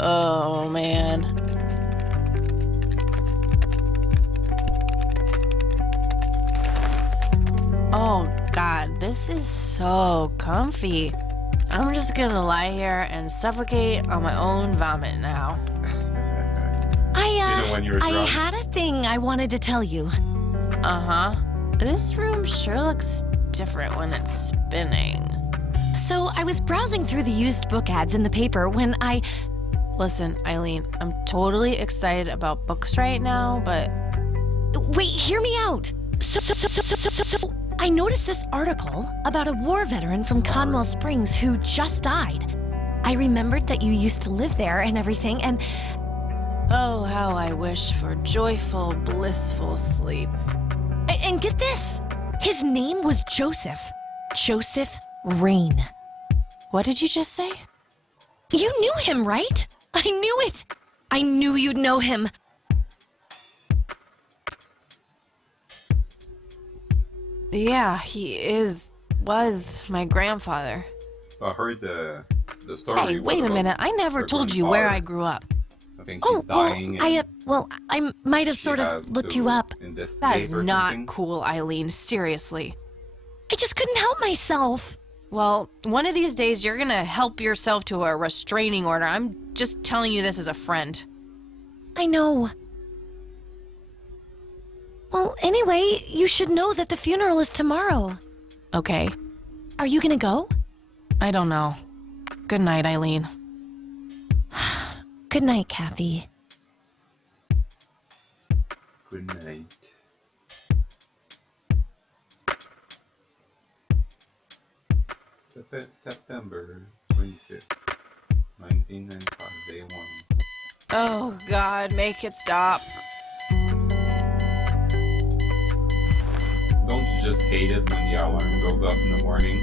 Oh, man. Oh, God, this is so comfy. I'm just gonna lie here and suffocate on my own vomit now. When you were I drunk. had a thing I wanted to tell you. Uh-huh. This room sure looks different when it's spinning. So I was browsing through the used book ads in the paper when I... Listen, Eileen, I'm totally excited about books right now, but Wait, hear me out. So I noticed this article about a war veteran from Conwell Springs who just died. I remembered that you used to live there and everything, and oh, how I wish for joyful, blissful sleep. and get this. His name was Joseph. Joseph Rain. What did you just say? You knew him, right? I knew it. I knew you'd know him. Yeah, was my grandfather. I heard the story. Hey, was wait a about minute. I never her told you where grandfather. I grew up. I think Oh, he's dying. I might have she sort has of looked to you up. investigate That is or not something. cool, Eileen. Seriously. I just couldn't help myself. Well, one of these days you're gonna help yourself to a restraining order. I'm just telling you this as a friend. I know. Well, anyway, you should know that the funeral is tomorrow. Okay. Are you gonna go? I don't know. Good night, Eileen. Good night, Kathy. Good night. September 25th, 1995, day 1. Oh, God, make it stop. Don't you just hate it when the alarm goes off in the morning?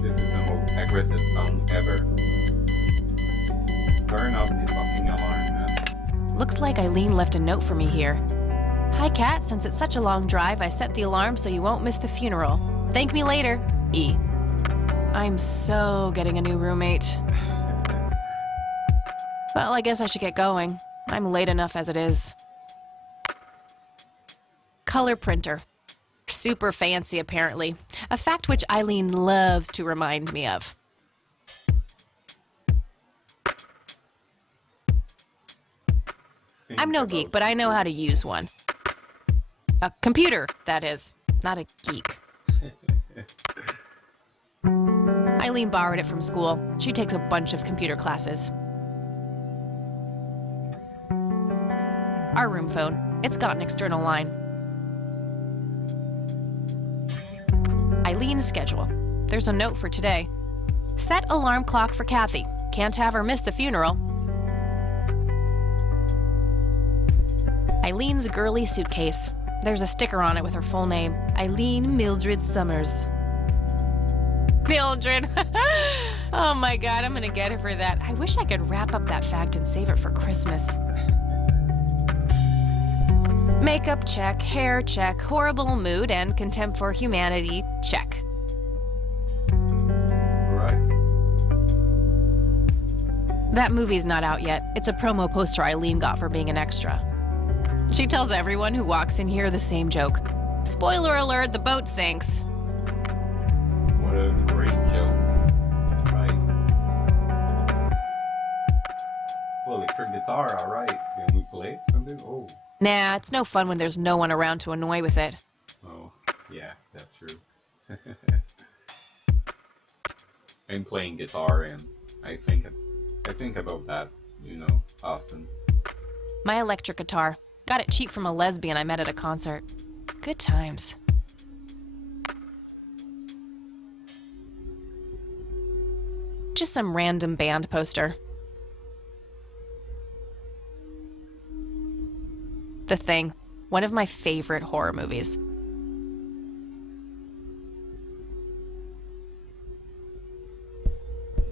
This is the most aggressive song ever. Turn off the fucking alarm, man. Looks like Eileen left a note for me here. Hi, Kat. Since it's such a long drive, I set the alarm so you won't miss the funeral. Thank me later. E. I'm so getting a new roommate. Well, I guess I should get going. I'm late enough as it is. Color printer. Super fancy, apparently. A fact which Eileen loves to remind me of. Think I'm no about geek, but I know how to use one. A computer, that is. Not a geek. Eileen borrowed it from school. She takes a bunch of computer classes. Our room phone. It's got an external line. Eileen's schedule. There's a note for today. Set alarm clock for Kathy. Can't have her miss the funeral. Eileen's girly suitcase. There's a sticker on it with her full name. Eileen Mildred Summers. Mildred. Oh my God, I'm gonna get her for that. I wish I could wrap up that fact and save it for Christmas. Makeup check, hair check, horrible mood and contempt for humanity check. Right. That movie's not out yet. It's a promo poster Eileen got for being an extra. She tells everyone who walks in here the same joke. Spoiler alert, the boat sinks. What a great joke. Right. Well, electric guitar, alright. Can we play something? Oh. Nah, it's no fun when there's no one around to annoy with it. Oh, yeah, that's true. I'm playing guitar and I think about that, often. My electric guitar. Got it cheap from a lesbian I met at a concert. Good times. Just some random band poster. The Thing. One of my favorite horror movies.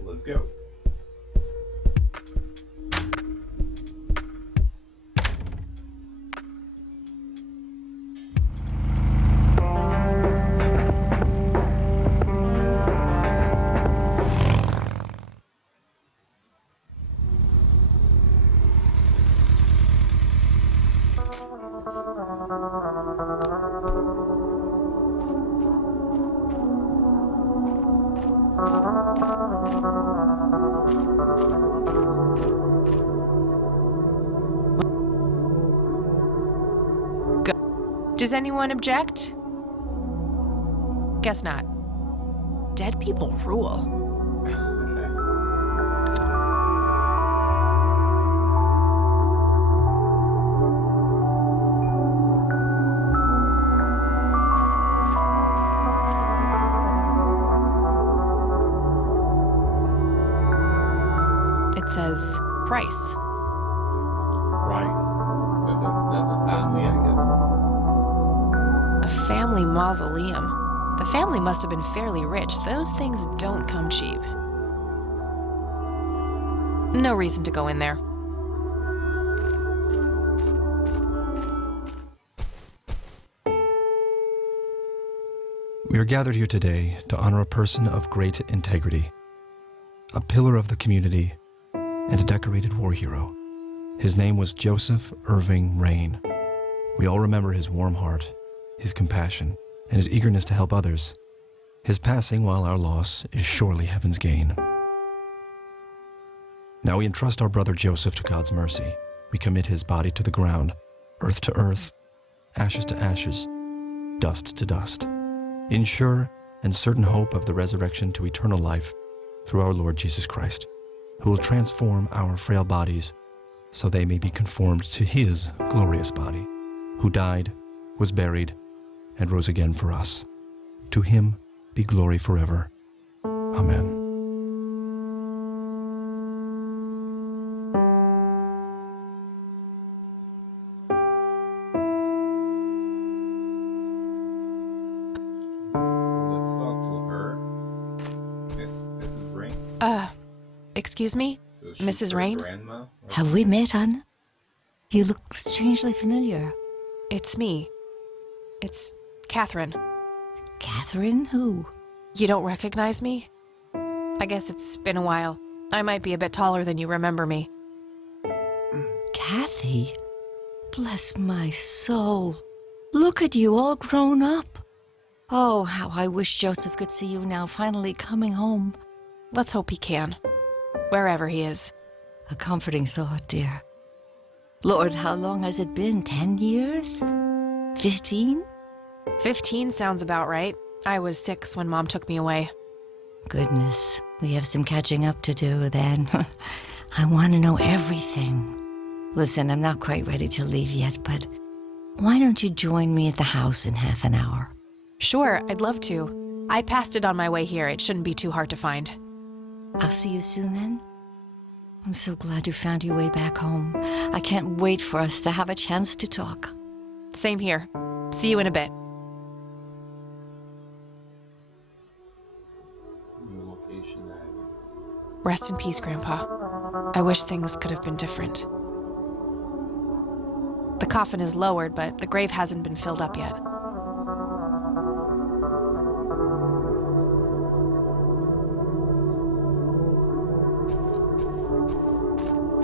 Let's go. Does anyone object? Guess not. Dead people rule. It says price. Rice. That's a family, I guess. A family mausoleum. The family must have been fairly rich. Those things don't come cheap. No reason to go in there. We are gathered here today to honor a person of great integrity, a pillar of the community, and a decorated war hero. His name was Joseph Irving Rain. We all remember his warm heart, his compassion, and his eagerness to help others. His passing, while our loss, is surely heaven's gain. Now we entrust our brother Joseph to God's mercy. We commit his body to the ground, earth to earth, ashes to ashes, dust to dust, in sure and certain hope of the resurrection to eternal life through our Lord Jesus Christ, who will transform our frail bodies so they may be conformed to his glorious body, who died, was buried, and rose again for us. To him be glory forever. Amen. Let's talk to her. Mrs. Rain. Excuse me? So she's Mrs. her Rain? grandma? Right? Have we met, Anna? You look strangely familiar. It's me. It's Catherine. Catherine who? You don't recognize me? I guess it's been a while. I might be a bit taller than you remember me. Kathy? Bless my soul. Look at you, all grown up. Oh, how I wish Joseph could see you now, finally coming home. Let's hope he can. Wherever he is. A comforting thought, dear. Lord, how long has it been? 10 years? 15? 15 sounds about right. I was 6 when Mom took me away. Goodness, we have some catching up to do then. I want to know everything. Listen, I'm not quite ready to leave yet, but why don't you join me at the house in half an hour? Sure, I'd love to. I passed it on my way here. It shouldn't be too hard to find. I'll see you soon then. I'm so glad you found your way back home. I can't wait for us to have a chance to talk. Same here. See you in a bit. New location added. Rest in peace, Grandpa. I wish things could have been different. The coffin is lowered, but the grave hasn't been filled up yet.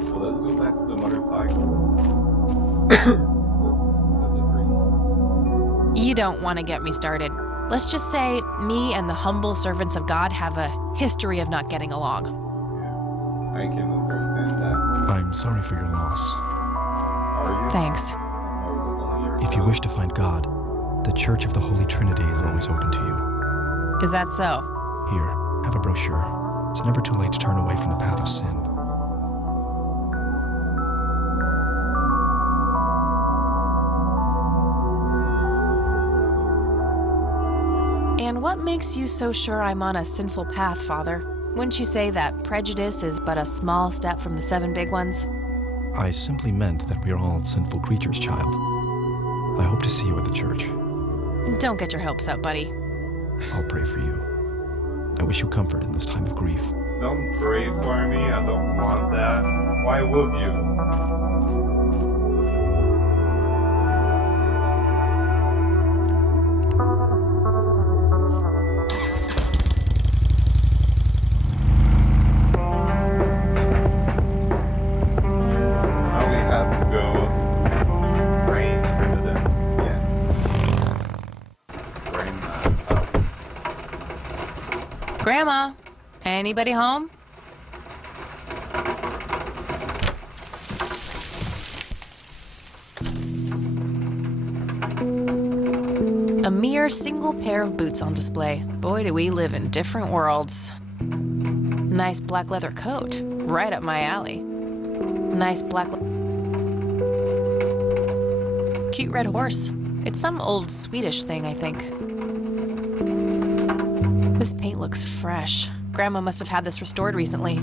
So let's go back to the motorcycle. Of the priest. You don't want to get me started. Let's just say me and the humble servants of God have a history of not getting along. Yeah, I can understand that. I'm sorry for your loss. Are you? Thanks. Or was only your If you wish to find God, the Church of the Holy Trinity is always open to you. Is that so? Here, have a brochure. It's never too late to turn away from the path of sin. And what makes you so sure I'm on a sinful path, Father? Wouldn't you say that prejudice is but a small step from the 7 big ones? I simply meant that we are all sinful creatures, child. I hope to see you at the church. Don't get your hopes up, buddy. I'll pray for you. I wish you comfort in this time of grief. Don't pray for me, I don't want that. Why would you? Now we have to go Rain residence, yeah. Rain house. Grandma, Anybody home? A mere single pair of boots on display. Boy, do we live in different worlds. Nice black leather coat. Right up my alley. Nice black... Cute red horse. It's some old Swedish thing, I think. This paint looks fresh. Grandma must have had this restored recently.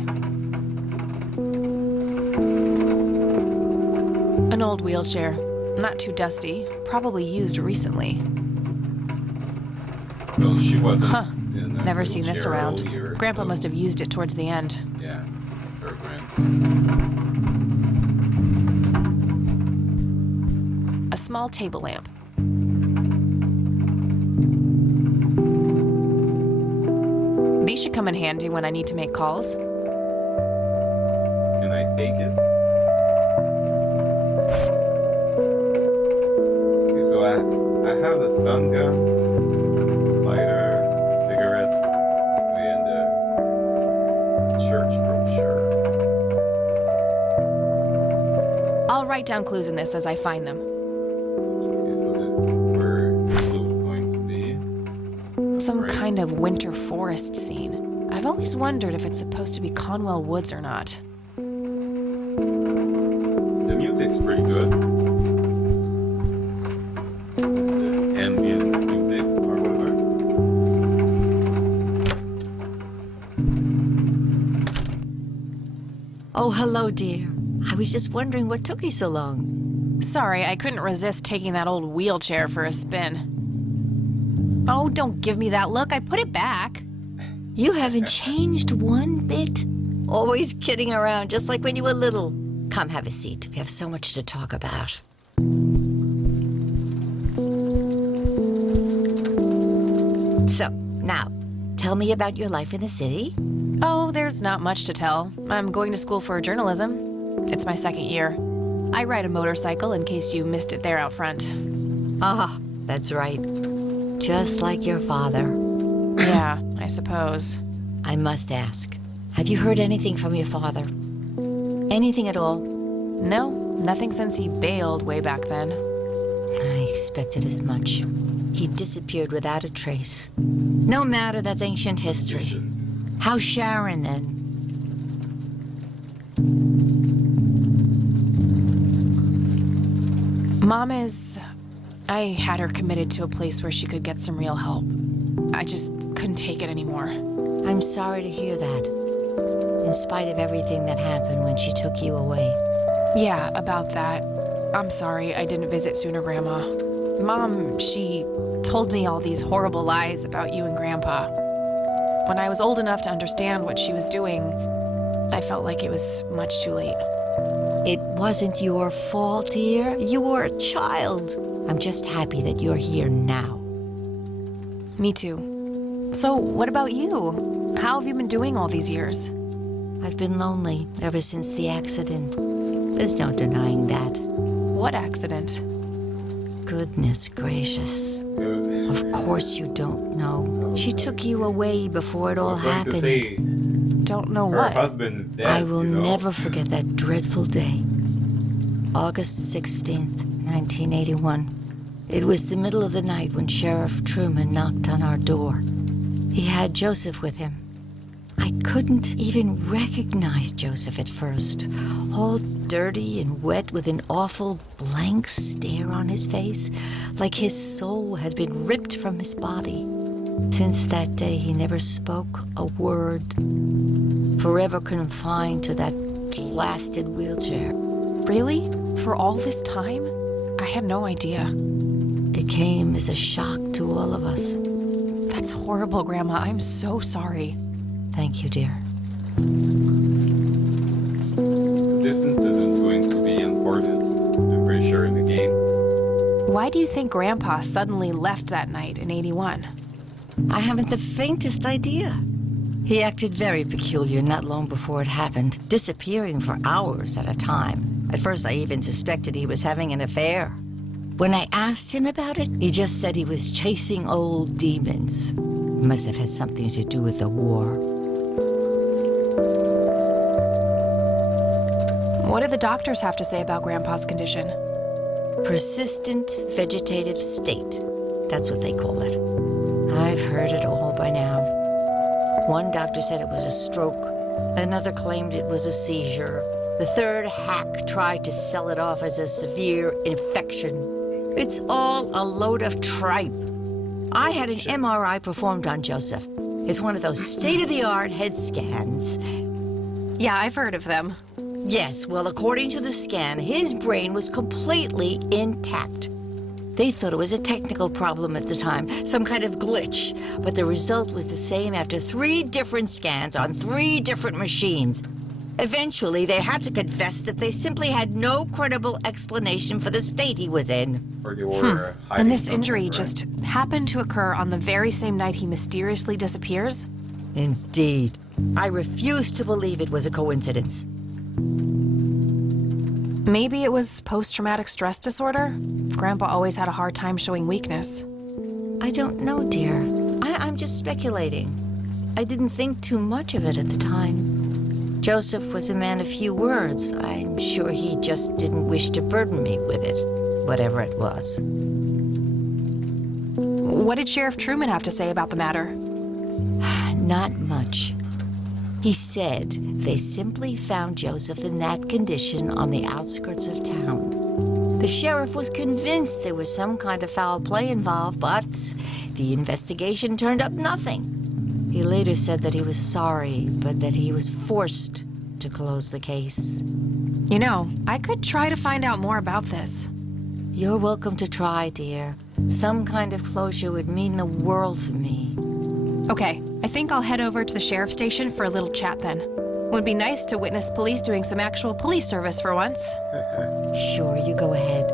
An old wheelchair. Not too dusty. Probably used recently. Well, she wasn't. Huh. In a Never seen this wheelchair all around. year, Grandpa so- must have used it towards the end. Yeah, that's her grandpa. A small table lamp. These should come in handy when I need to make calls. Can I take it? Okay, so I have a stun gun, lighter, cigarettes, and a church brochure. I'll write down clues in this as I find them. Okay, so this is where the clue is going to be. Some Right. kind of winter forest scene. I've always wondered if it's supposed to be Conwell Woods or not. The music's pretty good. The ambient music or whatever. Oh, hello, dear. I was just wondering what took you so long. Sorry, I couldn't resist taking that old wheelchair for a spin. Oh, don't give me that look. I put it back. You haven't changed one bit. Always kidding around, just like when you were little. Come, have a seat. We have so much to talk about. So, now, tell me about your life in the city. Oh, there's not much to tell. I'm going to school for journalism. It's my second year. I ride a motorcycle in case you missed it there out front. Ah, that's right. Just like your father. Yeah, I suppose. I must ask, have you heard anything from your father? Anything at all? No, nothing since he bailed way back then. I expected as much. He disappeared without a trace. No matter, that's ancient history. How's Sharon then? Mom is... I had her committed to a place where she could get some real help. I just couldn't take it anymore. I'm sorry to hear that. In spite of everything that happened when she took you away. Yeah, about that. I'm sorry I didn't visit sooner, Grandma. Mom, she told me all these horrible lies about you and Grandpa. When I was old enough to understand what she was doing, I felt like it was much too late. It wasn't your fault, dear. You were a child. I'm just happy that you're here now. Me too. So, what about you? How have you been doing all these years? I've been lonely ever since the accident. There's no denying that. What accident? Goodness gracious. Of course you don't know. She took you away before it all I was going to happened. say, Don't know her what. husband is dead. I will you know? never forget that dreadful day. August 16th, 1981. It was the middle of the night when Sheriff Truman knocked on our door. He had Joseph with him. I couldn't even recognize Joseph at first. All dirty and wet with an awful blank stare on his face, like his soul had been ripped from his body. Since that day, he never spoke a word. Forever confined to that blasted wheelchair. Really? For all this time? I had no idea. It came as a shock to all of us. That's horrible, Grandma. I'm so sorry. Thank you, dear. Distance isn't going to be important. I'm pretty sure in the game. Why do you think Grandpa suddenly left that night in 81? I haven't the faintest idea. He acted very peculiar not long before it happened, disappearing for hours at a time. At first, I even suspected he was having an affair. When I asked him about it, he just said he was chasing old demons. Must have had something to do with the war. What did the doctors have to say about Grandpa's condition? Persistent vegetative state. That's what they call it. I've heard it all by now. One doctor said it was a stroke. Another claimed it was a seizure. The third hack tried to sell it off as a severe infection. It's all a load of tripe. I had an MRI performed on Joseph. It's one of those state-of-the-art head scans. Yeah, I've heard of them. Yes, well, according to the scan, his brain was completely intact. They thought it was a technical problem at the time, some kind of glitch, but the result was the same after 3 different scans on 3 different machines. Eventually, they had to confess that they simply had no credible explanation for the state he was in. Or they were hiding And this something, injury right? just happened to occur on the very same night he mysteriously disappears? Indeed. I refuse to believe it was a coincidence. Maybe it was post-traumatic stress disorder? Grandpa always had a hard time showing weakness. I don't know, dear. I'm just speculating. I didn't think too much of it at the time. Joseph was a man of few words. I'm sure he just didn't wish to burden me with it, whatever it was. What did Sheriff Truman have to say about the matter? Not much. He said they simply found Joseph in that condition on the outskirts of town. The sheriff was convinced there was some kind of foul play involved, but the investigation turned up nothing. He later said that he was sorry, but that he was forced to close the case. You know, I could try to find out more about this. You're welcome to try, dear. Some kind of closure would mean the world to me. Okay, I think I'll head over to the sheriff's station for a little chat then. Would be nice to witness police doing some actual police service for once. Sure, you go ahead.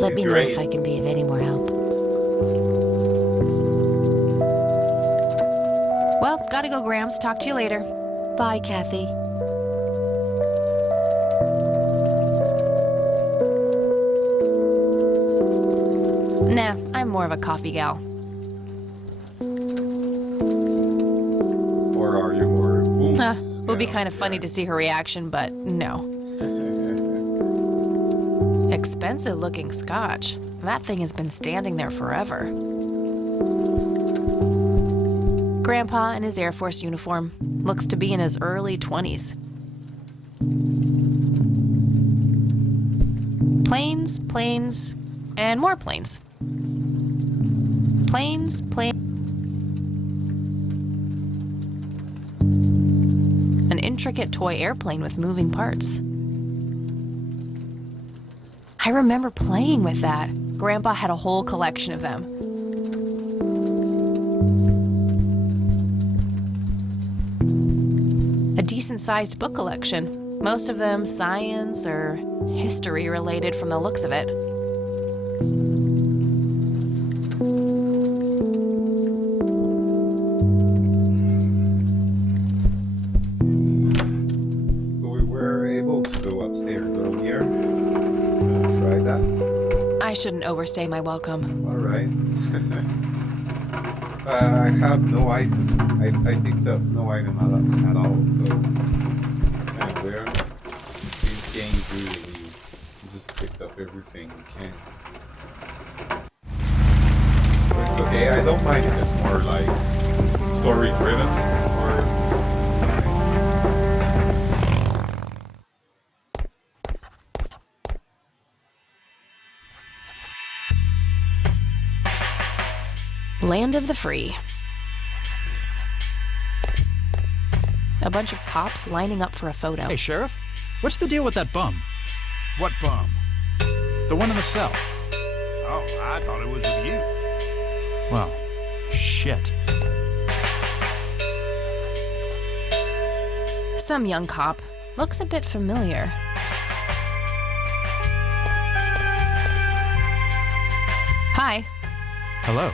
Let me know Great. if I can be of any more help. Well, gotta go, Grams. Talk to you later. Bye, Kathy. Nah, I'm more of a coffee gal. Or are you more booms? Huh, would be kind of funny to see her reaction, but no. Expensive looking scotch. That thing has been standing there forever. Grandpa in his Air Force uniform looks to be in his early 20s. Planes, planes, and more planes. Planes, planes. An intricate toy airplane with moving parts. I remember playing with that. Grandpa had a whole collection of them. A decent-sized book collection. Most of them science or history related from the looks of it. We were able to go upstairs earlier. Try that. I shouldn't overstay my welcome. Alright. I have no item. I picked up no item at all, so kind of weird. These games really just picked up everything you can. But it's okay, I don't mind if it's more like story driven or Land of the free. A bunch of cops lining up for a photo. Hey, Sheriff, what's the deal with that bum? What bum? The one in the cell. Oh, I thought it was with you. Well, shit. Some young cop. Looks a bit familiar. Hi. Hello.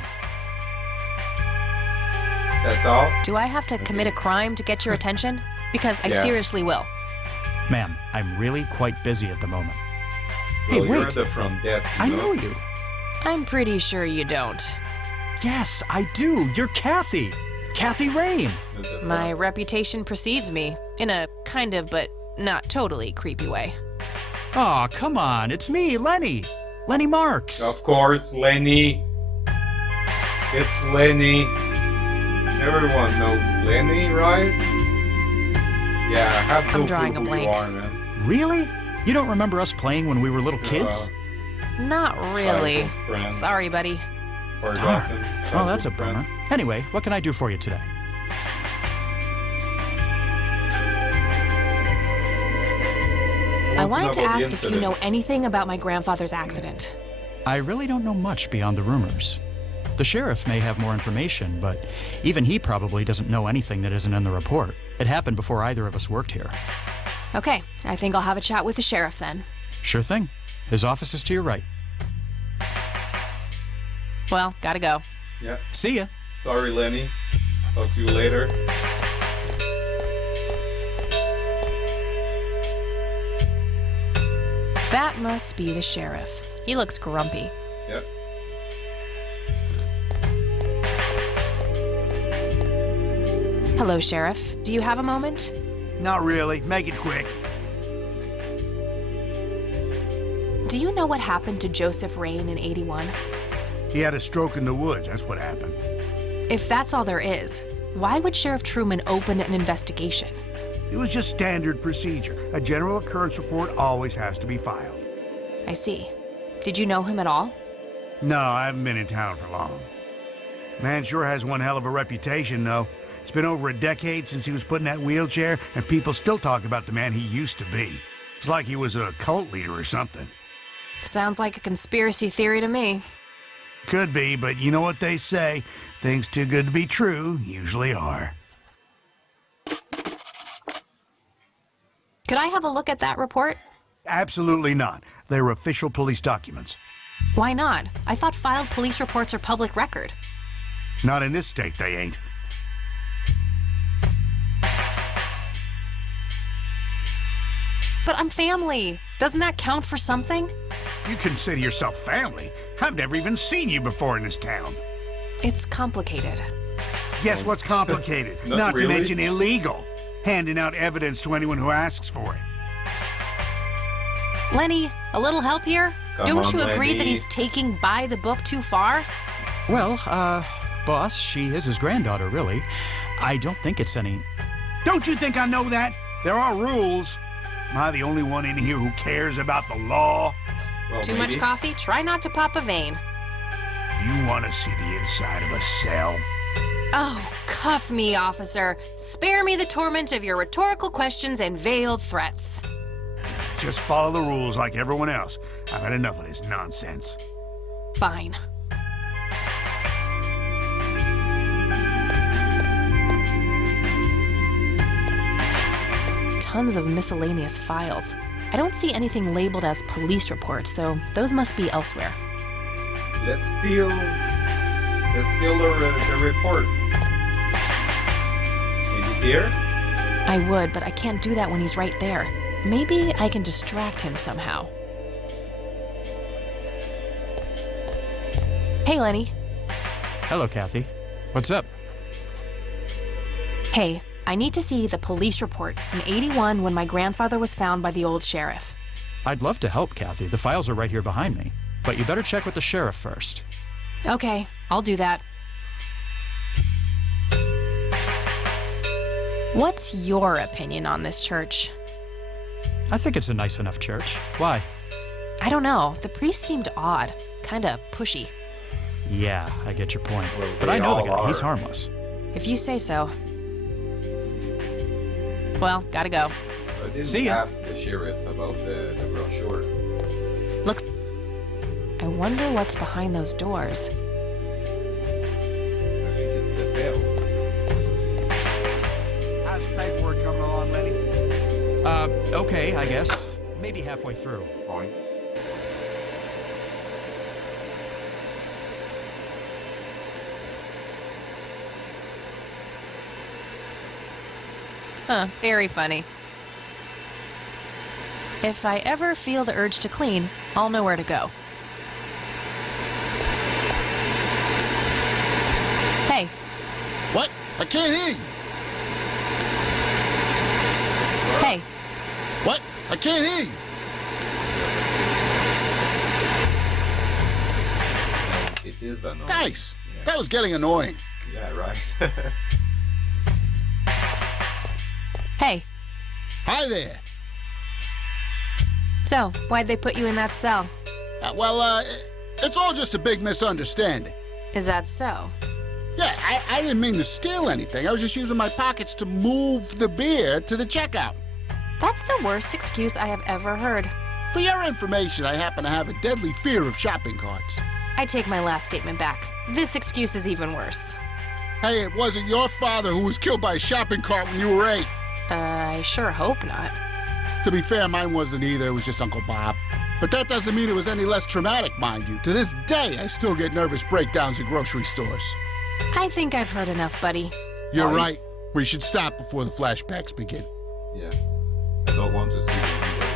that's all? Do I have to commit a crime to get your attention? Because I Yeah. seriously will. Ma'am, I'm really quite busy at the moment. Well, Hey, you're wait. the front desk. I know you. I'm pretty sure you don't. Yes, I do. You're Kathy. Kathy Rain. At the My front. reputation precedes me. In a kind of but not totally creepy way. Aw, come on. It's me, Lenny. Lenny Marks. Of course, Lenny. It's Lenny. Everyone knows Lenny, right? Yeah, I have no I'm drawing clue a who you blank. are, man. Really? You don't remember us playing when we were little kids? Not really. Childhood friends. Sorry, buddy. Forgotten. Well, that's a childhood bummer. friends. Anyway, what can I do for you today? I wanted know to about the ask if you incident. know anything about my grandfather's accident. I really don't know much beyond the rumors. The sheriff may have more information, but even he probably doesn't know anything that isn't in the report. It happened before either of us worked here. Okay, I think I'll have a chat with the sheriff then. Sure thing. His office is to your right. Well, gotta go. Yeah. See ya. Sorry, Lenny. Talk to you later. That must be the sheriff. He looks grumpy. Yep. Hello, Sheriff. Do you have a moment? Not really. Make it quick. Do you know what happened to Joseph Rain in 81? He had a stroke in the woods. That's what happened. If that's all there is, why would Sheriff Truman open an investigation? It was just standard procedure. A general occurrence report always has to be filed. I see. Did you know him at all? No, I haven't been in town for long. Man sure has one hell of a reputation, though. It's been over a decade since he was put in that wheelchair, and people still talk about the man he used to be. It's like he was a cult leader or something. Sounds like a conspiracy theory to me. Could be, but you know what they say. Things too good to be true usually are. Could I have a look at that report? Absolutely not. They're official police documents. Why not? I thought filed police reports are public record. Not in this state, they ain't. But I'm family. Doesn't that count for something? You consider yourself family. I've never even seen you before in this town. It's complicated. Guess what's complicated? Not Not to really. mention illegal. Handing out evidence to anyone who asks for it. Lenny, a little help here? Come Don't on, you agree that Lenny. he's taking by the book too far? Well, boss, she is his granddaughter, really. I don't think it's any... Don't you think I know that? There are rules. Am I the only one in here who cares about the law? Well, Too much maybe. coffee? Try not to pop a vein. You want to see the inside of a cell? Oh, cuff me, officer. Spare me the torment of your rhetorical questions and veiled threats. Just follow the rules like everyone else. I've had enough of this nonsense. Fine. Tons of miscellaneous files. I don't see anything labeled as police reports, so those must be elsewhere. Let's steal the report. Maybe here? I would, but I can't do that when he's right there. Maybe I can distract him somehow. Hey, Lenny. Hello, Kathy. What's up? Hey, I need to see the police report from 81 when my grandfather was found by the old sheriff. I'd love to help, Kathy. The files are right here behind me. But you better check with the sheriff first. Okay, I'll do that. What's your opinion on this church? I think it's a nice enough church. Why? I don't know. The priest seemed odd. Kinda pushy. Yeah, I get your point. Well, But I they know the all guy. He's are. harmless. If you say so. Well, gotta go. I didn't See ya. ask the sheriff about the brochure. Looks. I wonder what's behind those doors. I think it's the bell. How's the paperwork coming along, Lenny? Okay, I guess. Maybe halfway through. Point. Huh, very funny. If I ever feel the urge to clean, I'll know where to go. Hey, What? I can't hear you. hey, I can't hear you. It is annoying. Nice. Yeah. That was getting annoying. Yeah, right. Hey, Hi there. so why'd they put you in that cell? It's all just a big misunderstanding. Is that so? Yeah, I didn't mean to steal anything. I was just using my pockets to move the beer to the checkout. That's the worst excuse I have ever heard. For your information, I happen to have a deadly fear of shopping carts. I take my last statement back. This excuse is even worse. Hey, it wasn't your father who was killed by a shopping cart when you were 8. I sure hope not. To be fair, mine wasn't either. It was just Uncle Bob. But that doesn't mean it was any less traumatic, mind you. To this day, I still get nervous breakdowns at grocery stores. I think I've heard enough, buddy. You're right. We should stop before the flashbacks begin. Yeah. I don't want to see it either.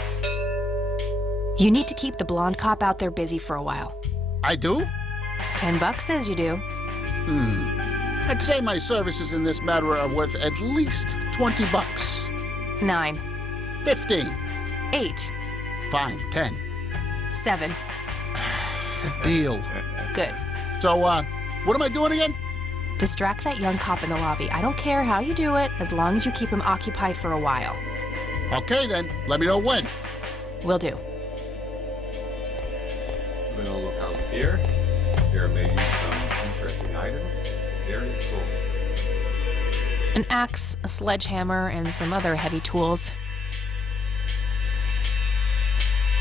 You need to keep the blonde cop out there busy for a while. I do? $10 says you do. I'd say my services in this matter are worth at least $20. 9, 15. 8, Fine, 10. 7. Deal. Good. So, what am I doing again? Distract that young cop in the lobby. I don't care how you do it, as long as you keep him occupied for a while. Okay then, let me know when. Will do. We're gonna look out here. There may be some interesting items. There is gold. An axe, a sledgehammer, and some other heavy tools.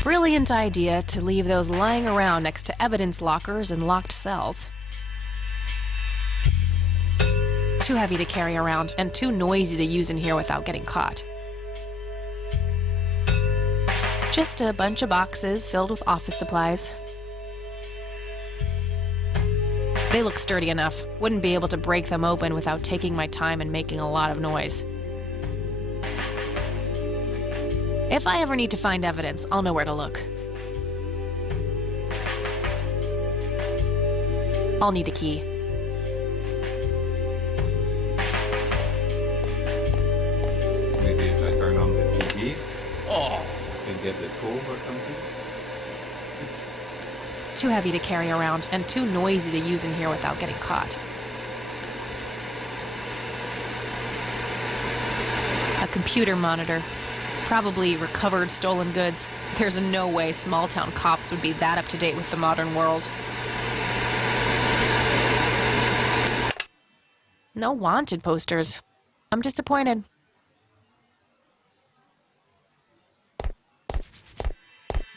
Brilliant idea to leave those lying around next to evidence lockers and locked cells. Too heavy to carry around and too noisy to use in here without getting caught. Just a bunch of boxes filled with office supplies. They look sturdy enough. Wouldn't be able to break them open without taking my time and making a lot of noise. If I ever need to find evidence, I'll know where to look. I'll need a key. Maybe if I turn on the TV, Oh, I can get the tool or something. Too heavy to carry around and too noisy to use in here without getting caught. A computer monitor. Probably recovered stolen goods. There's no way small-town cops would be that up to date with the modern world. No wanted posters. I'm disappointed.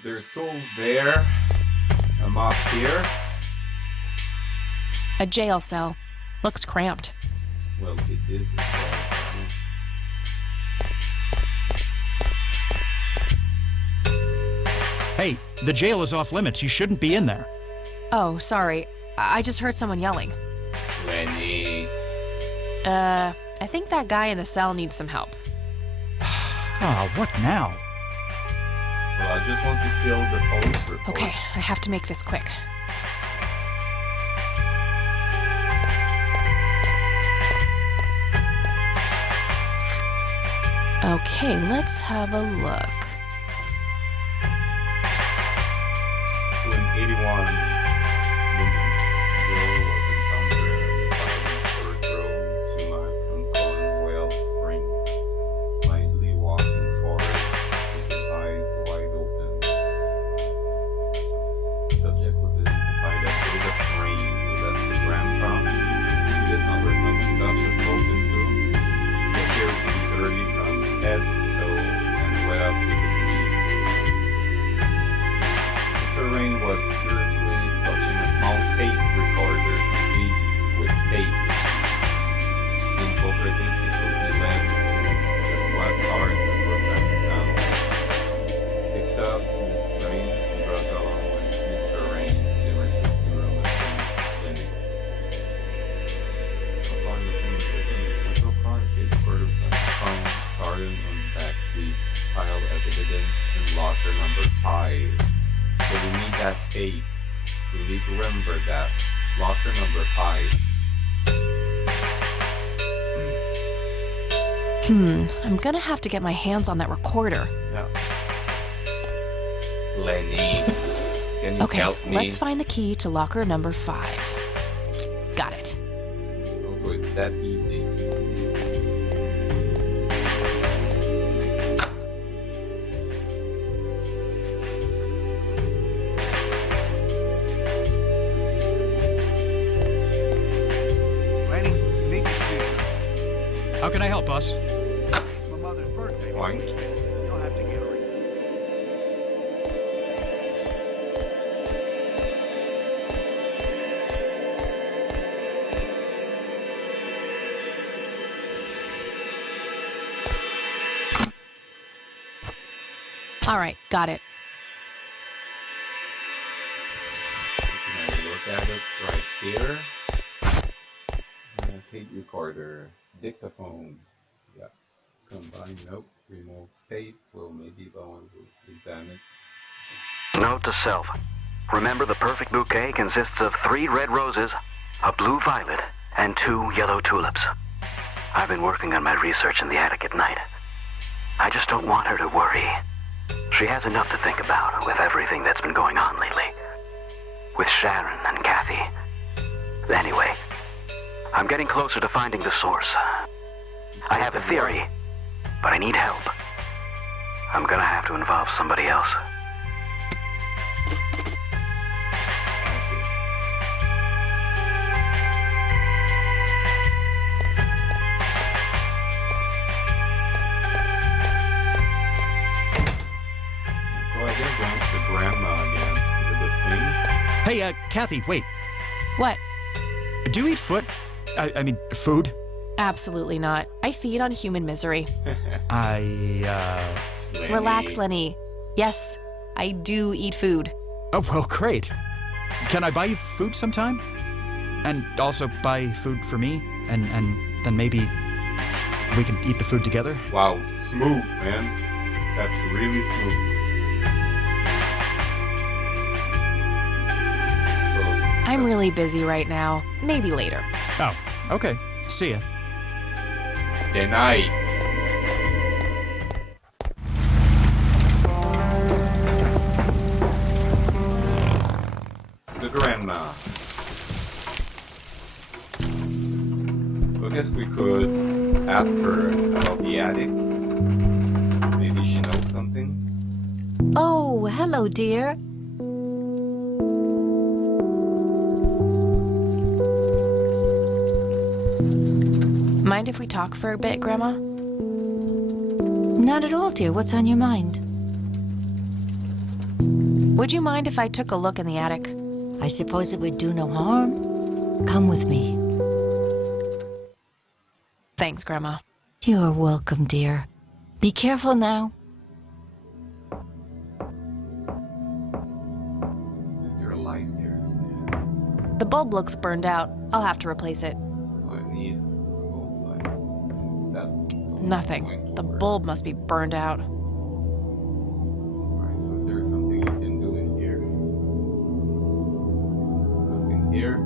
There's tools there. A mop here. A jail cell. Looks cramped. Well, it is. Hey, the jail is off limits. You shouldn't be in there. Oh, sorry. I just heard someone yelling. Lenny. I think that guy in the cell needs some help. Ah, what now? Well, I just want to steal the police report. Okay, I have to make this quick. Okay, let's have a look. To an 81, Joe was encountered on the side of Road 2 miles from Cornwall Springs, blindly walking forward with his eyes wide open. The subject was identified as Joseph Rain, so that's the grandpa. He did not remember touch or spoken to. He appeared to be dirty from head to toe and wet up to the knees. Mr. Rain was seriously touching a small tape recorder complete with tape. Incooperative, he quickly led the squad car into Brookline town. Picked up Miss Rain and brought along with Mr. Rain to the emergency room at the clinic. Upon returning to the central car, a case order was found started on the back seat, filed evidence in locker number 5. So we need that tape. We need to remember that. Locker number 5. I'm gonna have to get my hands on that recorder. Yeah. Lenny, can you Okay, help me? let's find the key to locker number 5. Got it. Also, it's that easy. Lenny, I need you to do something. How can I help, boss? It's my mother's birthday this Oink. weekend. You'll have to get her. All right, got it. Can I look at it right here? Tape recorder, dictaphone. Yeah. Combine, nope. Remote tape. Well, maybe one will be damaged. Note to self. Remember, the perfect bouquet consists of 3 red roses, a blue violet, and 2 yellow tulips. I've been working on my research in the attic at night. I just don't want her to worry. She has enough to think about with everything that's been going on lately. With Sharon and Kathy. Anyway, I'm getting closer to finding the source. I have a theory, but I need help. I'm gonna have to involve somebody else. So I guess going to the grandma again is a good thing. Hey, Kathy, wait. What? Do you eat foot? I mean, food? Absolutely not. I feed on human misery. Lenny. Relax, Lenny. Yes, I do eat food. Oh, well, great. Can I buy you food sometime? And also buy food for me? And then maybe we can eat the food together? Wow, smooth, man. That's really smooth. I'm really busy right now. Maybe later. Oh, okay. See ya. Good night. The grandma. I guess we could ask her about the attic. Maybe she knows something. Oh, hello, dear. Mind if we talk for a bit, Grandma? Not at all, dear. What's on your mind? Would you mind if I took a look in the attic? I suppose it would do no harm. Come with me. Thanks, Grandma. You're welcome, dear. Be careful now. Is there a light here? The bulb looks burned out. I'll have to replace it. I need a bulb light. That's Nothing. going to The work. bulb must be burned out. Alright, so there's something you can do in here. Nothing here.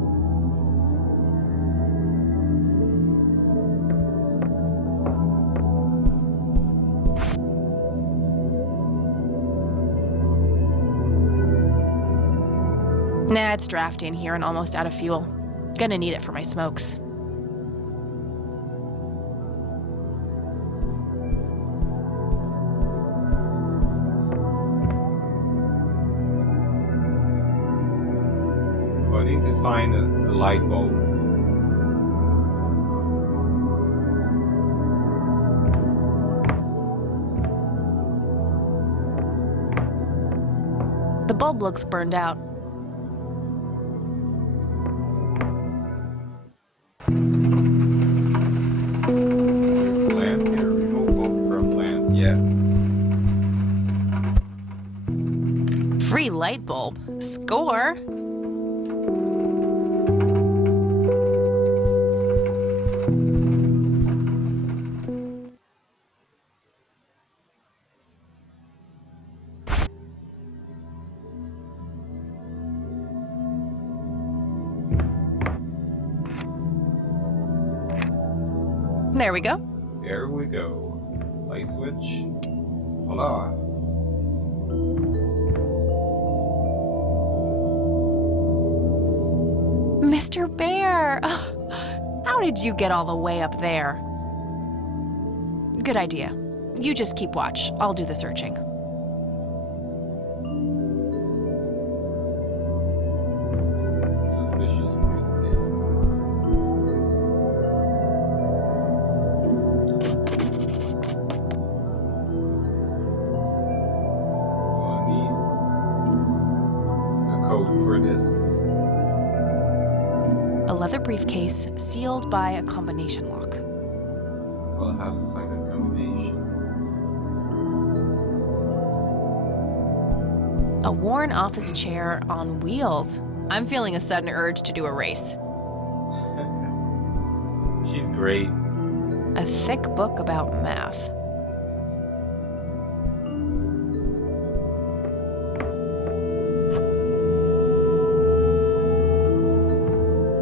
Nah, it's drafty in here and almost out of fuel. Gonna need it for my smokes. I need to find a light bulb. The bulb looks burned out. Lamp here. Remove bulb from lamp. Yeah. Free light bulb. Score! There we go. There we go. Light switch. Voila. bear! How did you get all the way up there? Good idea. You just keep watch. I'll do the searching. Suspicious briefcase. I need the code for this. A leather briefcase sealed by a combination lock. I'll have to find a combination. A worn office chair on wheels. I'm feeling a sudden urge to do a race. She's great. A thick book about math.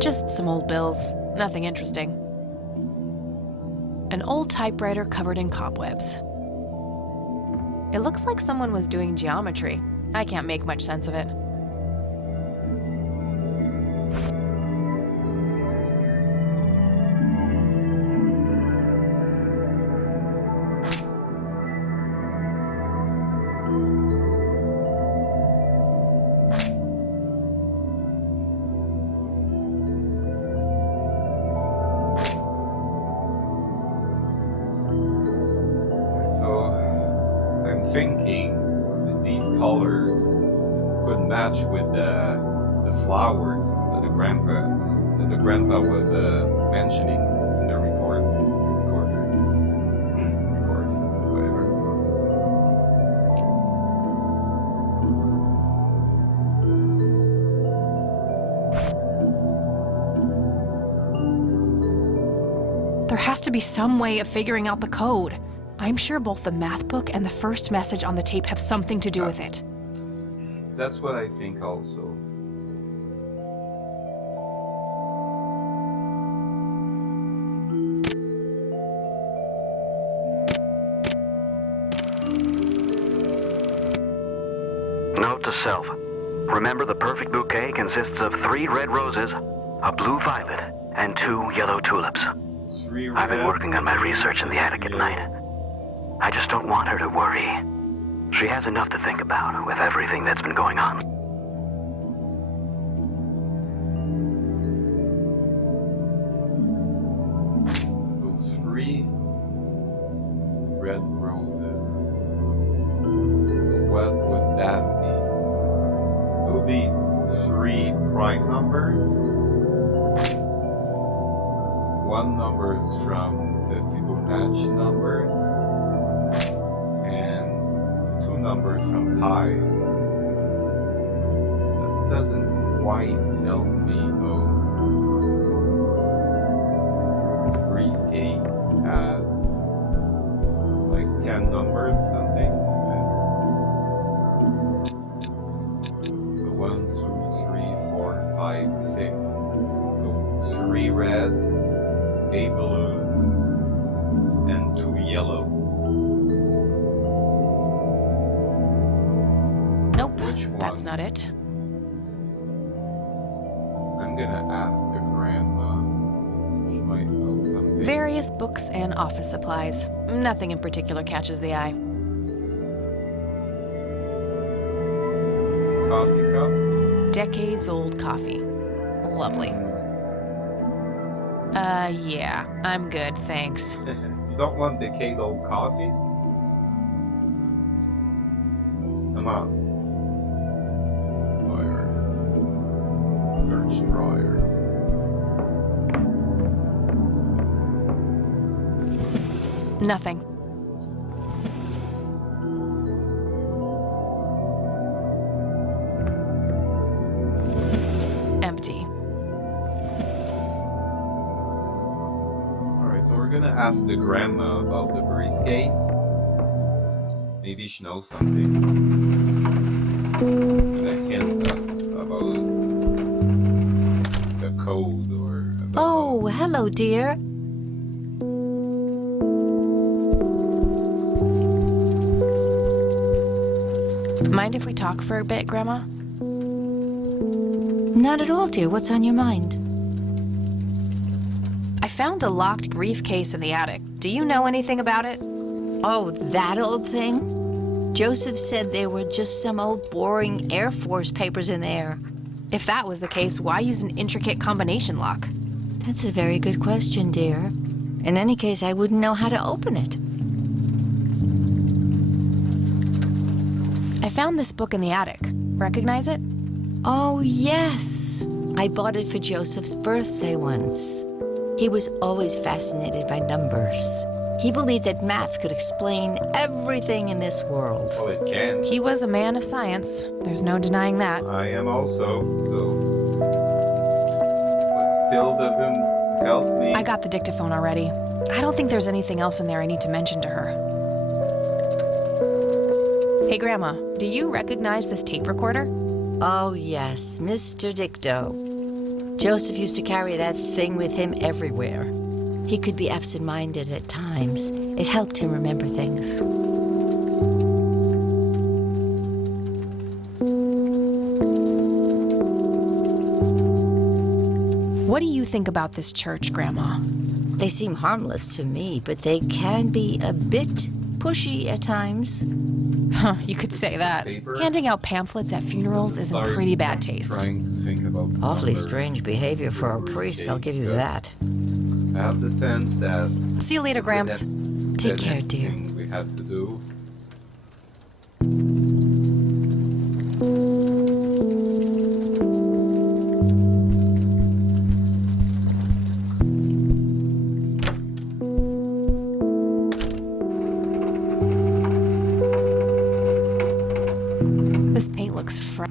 Just some old bills. Nothing interesting. An old typewriter covered in cobwebs. It looks like someone was doing geometry. I can't make much sense of it. Thinking that these colors could match with the flowers that the grandpa was mentioning in the recording, whatever. There has to be some way of figuring out the code. I'm sure both the math book and the first message on the tape have something to do with it. That's what I think also. Note to self. Remember, the perfect bouquet consists of 3 red roses, a blue violet, and 2 yellow tulips. I've been working on my research in the attic at night. I just don't want her to worry. She has enough to think about with everything that's been going on. Those 3 red roses. What would that be? It would be 3 prime numbers. 1 number is from the Fibonacci numbers. 2 numbers from pi. That doesn't quite help me though. The briefcase had like 10 numbers or something. So 1, 2, 3, 4, 5, 6. So 3 red, a blue, and 2 yellow. Nope, Which one? that's not it. I'm gonna ask the grandma. She might know something. Various books and office supplies. Nothing in particular catches the eye. Coffee cup? Decades old coffee. Lovely. Yeah, I'm good, thanks. You don't want decade old coffee? Come on. Drawers. Search drawers. Nothing. Empty. Alright, so we're gonna ask the grandma about the briefcase. Maybe she knows something. Gonna hint us about the code or about Oh, hello, dear. Mind if we talk for a bit, Grandma? Not at all, dear. What's on your mind? found a locked briefcase in the attic. Do you know anything about it? Oh, that old thing? Joseph said there were just some old boring Air Force papers in there. If that was the case, why use an intricate combination lock? That's a very good question, dear. In any case, I wouldn't know how to open it. I found this book in the attic. Recognize it? Oh, yes. I bought it for Joseph's birthday once. He was always fascinated by numbers. He believed that math could explain everything in this world. Well, it can. He was a man of science. There's no denying that. I am also, so. But still doesn't help me. I got the dictaphone already. I don't think there's anything else in there I need to mention to her. Hey, Grandma, do you recognize this tape recorder? Oh, yes, Mr. Dicto. Joseph used to carry that thing with him everywhere. He could be absent-minded at times. It helped him remember things. What do you think about this church, Grandma? They seem harmless to me, but they can be a bit pushy at times. Huh, you could say that. Paper? Handing out pamphlets at funerals is in Sorry, pretty bad taste. Trying to think about Awfully numbers. strange behavior for a priest, I'll give you that. I have the sense that See you later, Gramps. Take the care, next dear. thing we have to do. This paint looks fresh.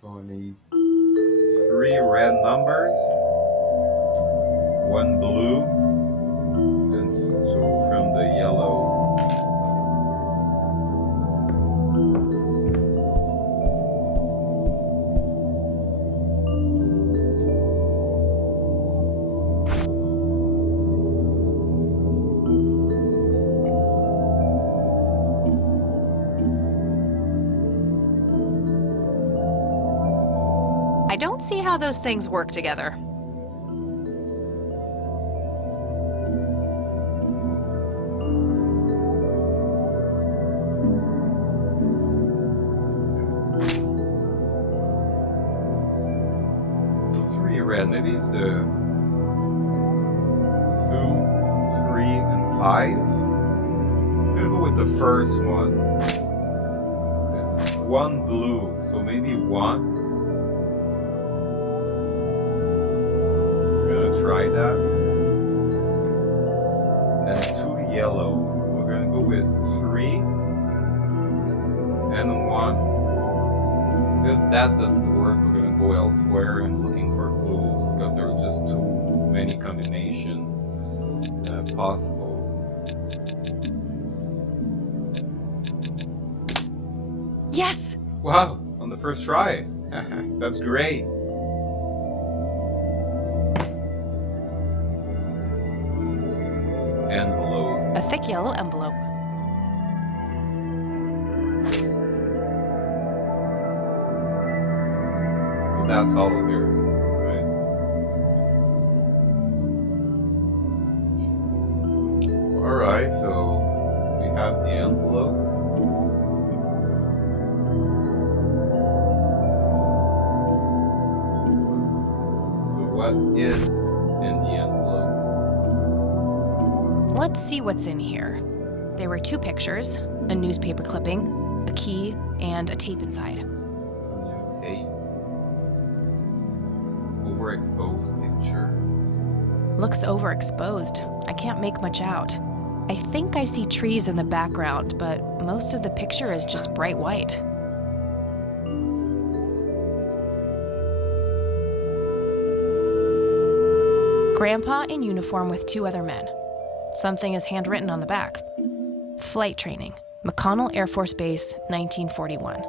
So I need 3 red numbers, 1 blue, and 2 from the yellow. I don't see how those things work together. So 3 red, maybe it's the 2, 3, and 5. I'm gonna go with the first one. It's 1 blue, so maybe 1. Try that. And 2 yellow. So we're gonna go with 3 and 1. If that doesn't work, we're gonna go elsewhere and looking for clues because there are just too many combinations possible. Yes! Wow! On the first try. That's great. Envelope. A thick yellow envelope. Well, that's all of here, right? Alright, so we have the envelope. So what is in the envelope? Let's see what's in here. There were 2 pictures, a newspaper clipping, a key, and a tape inside. Tape. Overexposed picture. Looks overexposed. I can't make much out. I think I see trees in the background, but most of the picture is just bright white. Grandpa in uniform with 2 other men. Something is handwritten on the back. Flight training, McConnell Air Force Base, 1941.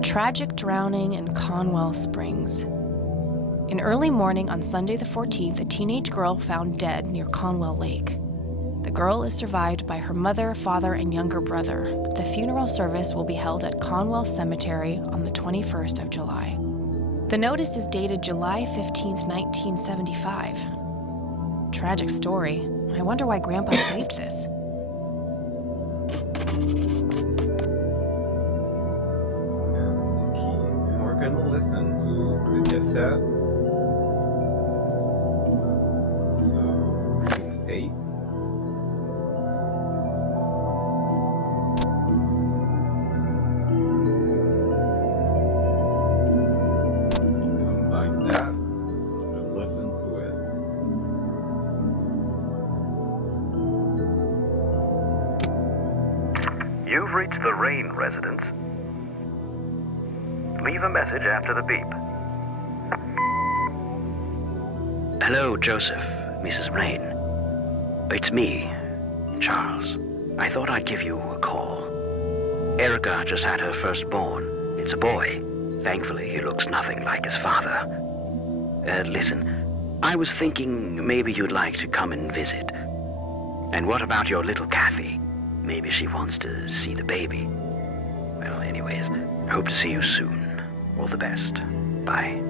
Tragic drowning in Conwell Springs. In early morning on Sunday the 14th, a teenage girl found dead near Conwell Lake. The girl is survived by her mother, father, and younger brother. The funeral service will be held at Conwell Cemetery on the 21st of July. The notice is dated July 15th, 1975. Tragic story. I wonder why Grandpa saved this. And we're gonna listen to the cassette. So, reading tape. Combine that and listen to it. You've reached the Rain residence. Leave a message after the beep. Hello, Joseph, Mrs. Rain. It's me, Charles. I thought I'd give you a call. Erica just had her firstborn. It's a boy. Thankfully, he looks nothing like his father. Listen, I was thinking maybe you'd like to come and visit. And what about your little Kathy? Maybe she wants to see the baby. Well, anyways, hope to see you soon. All the best. Bye.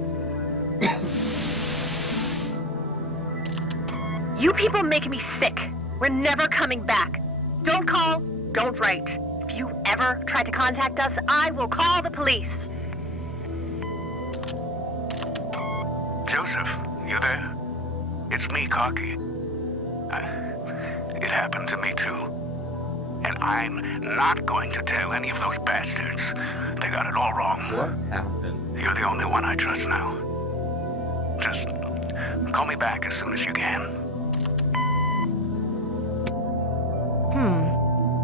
You people make me sick. We're never coming back. Don't call, don't write. If you ever try to contact us, I will call the police. Joseph, you there? It's me, Cocky. It happened to me too. And I'm not going to tell any of those bastards. They got it all wrong. What happened? You're the only one I trust now. Just call me back as soon as you can.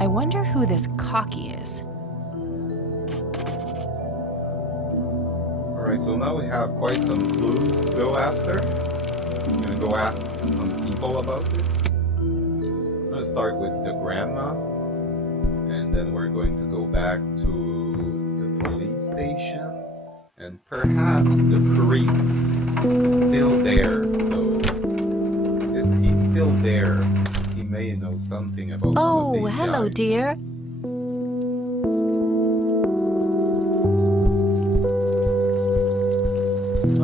I wonder who this Cocky is. Alright, so now we have quite some clues to go after. I'm gonna go ask some people about it. I'm gonna start with the grandma, and then we're going to go back to the police station, and perhaps the priest is still there. So if he's still there, he may know something about Oh, one of these hello, guys. dear.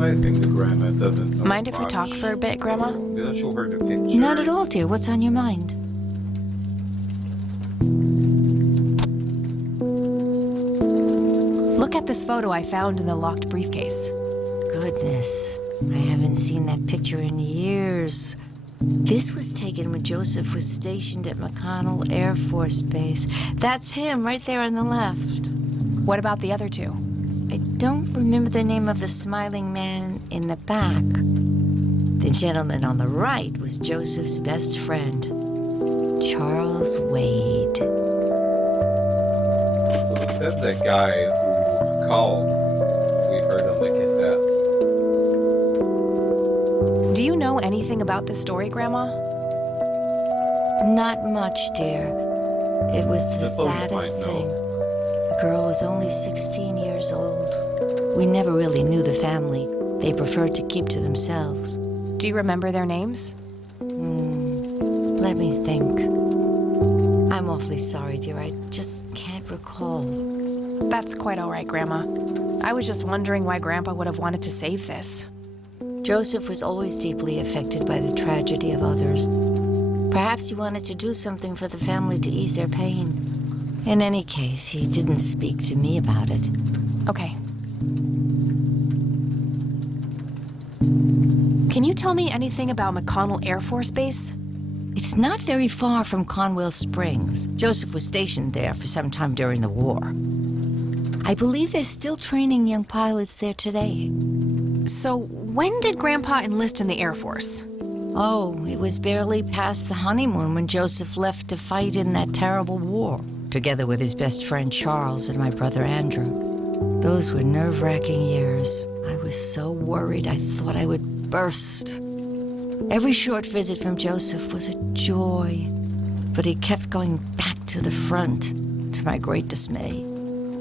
I think the grandma doesn't know Mind if we much. talk for a bit, Grandma? I'm gonna show her the pictures. Not at all, dear. What's on your mind? Look at this photo I found in the locked briefcase. Goodness, I haven't seen that picture in years. This was taken when Joseph was stationed at McConnell Air Force Base. That's him right there on the left. What about the other two? I don't remember the name of the smiling man in the back. The gentleman on the right was Joseph's best friend, Charles Wade. So that's the guy who called. We heard on the cassette. Do you know anything about this story, Grandma? Not much, dear. It was the The police saddest might know. thing. The girl was only 16 years old. We never really knew the family. They preferred to keep to themselves. Do you remember their names? Let me think. I'm awfully sorry, dear. I just can't recall. That's quite all right, Grandma. I was just wondering why Grandpa would have wanted to save this. Joseph was always deeply affected by the tragedy of others. Perhaps he wanted to do something for the family to ease their pain. In any case, he didn't speak to me about it. Okay. Can you tell me anything about McConnell Air Force Base? It's not very far from Conwell Springs. Joseph was stationed there for some time during the war. I believe they're still training young pilots there today. So, when did Grandpa enlist in the Air Force? Oh, it was barely past the honeymoon when Joseph left to fight in that terrible war, together with his best friend Charles and my brother Andrew. Those were nerve-wracking years. I was so worried I thought I would burst. Every short visit from Joseph was a joy, but he kept going back to the front, to my great dismay.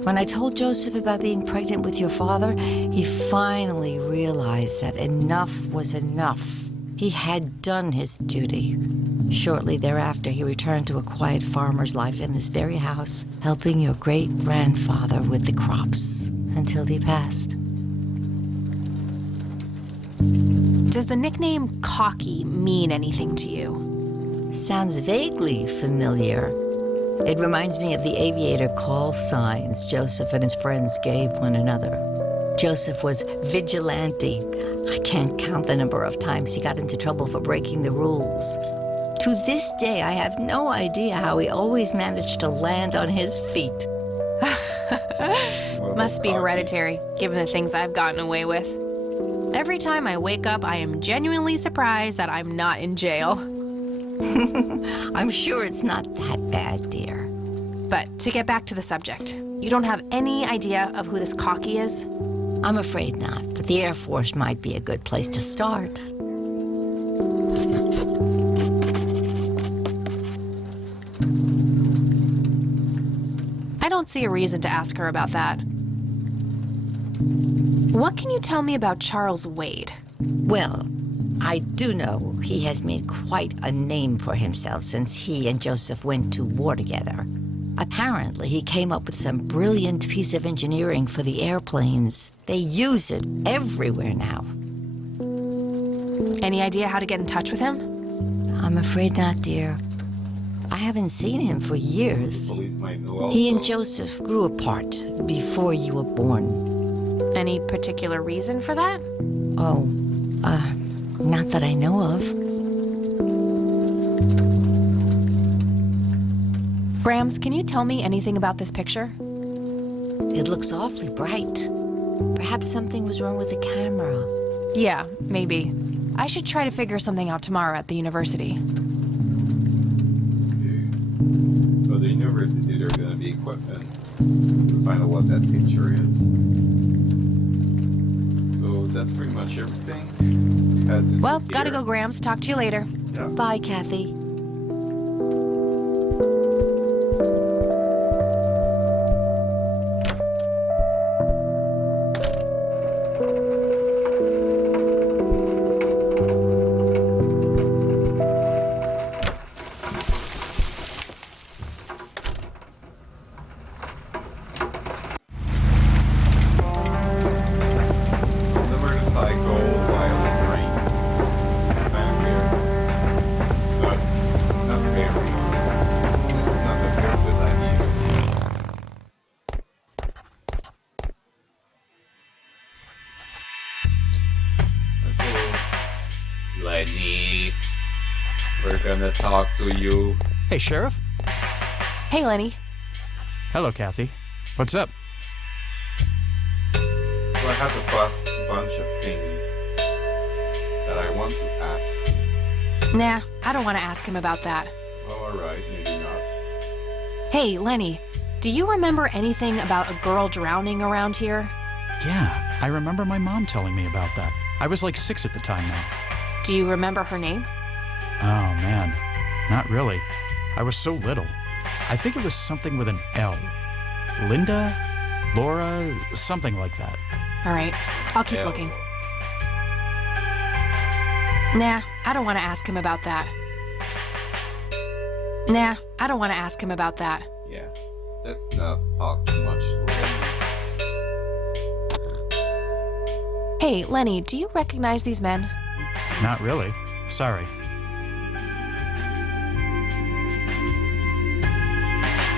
When I told Joseph about being pregnant with your father, he finally realized that enough was enough. He had done his duty. Shortly thereafter, he returned to a quiet farmer's life in this very house, helping your great-grandfather with the crops until he passed. Does the nickname Cocky mean anything to you? Sounds vaguely familiar. It reminds me of the aviator call signs Joseph and his friends gave one another. Joseph was vigilante. I can't count the number of times he got into trouble for breaking the rules. To this day, I have no idea how he always managed to land on his feet. Must be hereditary, given the things I've gotten away with. Every time I wake up, I am genuinely surprised that I'm not in jail. I'm sure it's not that bad, dear. But to get back to the subject, you don't have any idea of who this Cocky is? I'm afraid not, but the Air Force might be a good place to start. I don't see a reason to ask her about that. What can you tell me about Charles Wade? Well, I do know he has made quite a name for himself since he and Joseph went to war together. Apparently, he came up with some brilliant piece of engineering for the airplanes. They use it everywhere now. Any idea how to get in touch with him? I'm afraid not, dear. I haven't seen him for years. He and Joseph grew apart before you were born. Any particular reason for that? Oh, not that I know of. Grams, can you tell me anything about this picture? It looks awfully bright. Perhaps something was wrong with the camera. Yeah, maybe. I should try to figure something out tomorrow at the university. So the university, they're going to be equipment to find out what that picture is. So that's pretty much everything. Well, gotta go, Grams. Talk to you later. Yeah. Bye, Kathy. Lenny, we're gonna talk to you. Hey, Sheriff. Hey, Lenny. Hello, Kathy. What's up? So I have a bunch of things that I want to ask you. Nah, I don't want to ask him about that. Oh, alright, maybe not. Hey, Lenny, do you remember anything about a girl drowning around here? Yeah, I remember my mom telling me about that. I was like 6 at the time now. Do you remember her name? Oh, man. Not really. I was so little. I think it was something with an L. Linda? Laura? Something like that. All right, I'll keep looking. Nah, I don't want to ask him about that. Nah, I don't want to ask him about that. Yeah, let's not talk too much. Hey, Lenny, do you recognize these men? Not really. Sorry.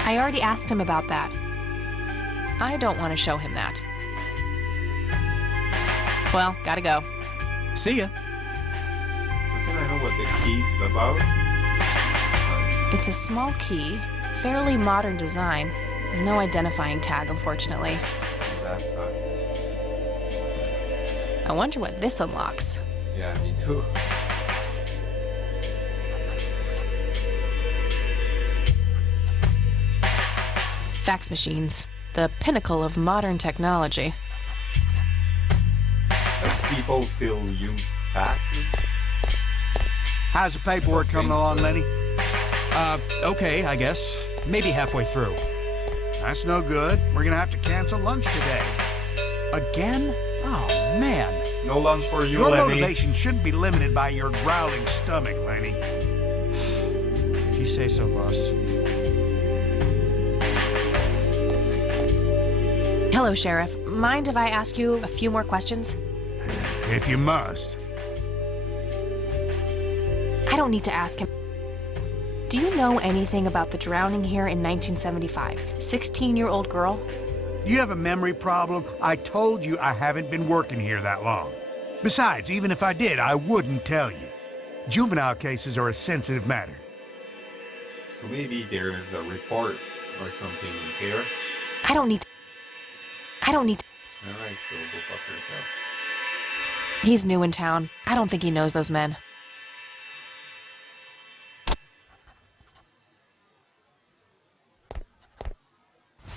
I already asked him about that. I don't want to show him that. Well, gotta go. See ya. Can I know what the key's about? It's a small key, fairly modern design. No identifying tag, unfortunately. That sucks. I wonder what this unlocks. Yeah, me too. Fax machines, the pinnacle of modern technology. Does people still use faxes? How's the paperwork coming along, Lenny? Okay, I guess. Maybe halfway through. That's no good. We're gonna have to cancel lunch today. Again? Oh, man. No lunch for you, Your Lenny. motivation shouldn't be limited by your growling stomach, Lenny. If you say so, boss. Hello, Sheriff. Mind if I ask you a few more questions? If you must. I don't need to ask him. Do you know anything about the drowning here in 1975? 16-year-old girl? You have a memory problem? I told you I haven't been working here that long. Besides, even if I did, I wouldn't tell you. Juvenile cases are a sensitive matter. So maybe there is a report or something here. I don't need to. Alright, so go fuck yourself. He's new in town. I don't think he knows those men.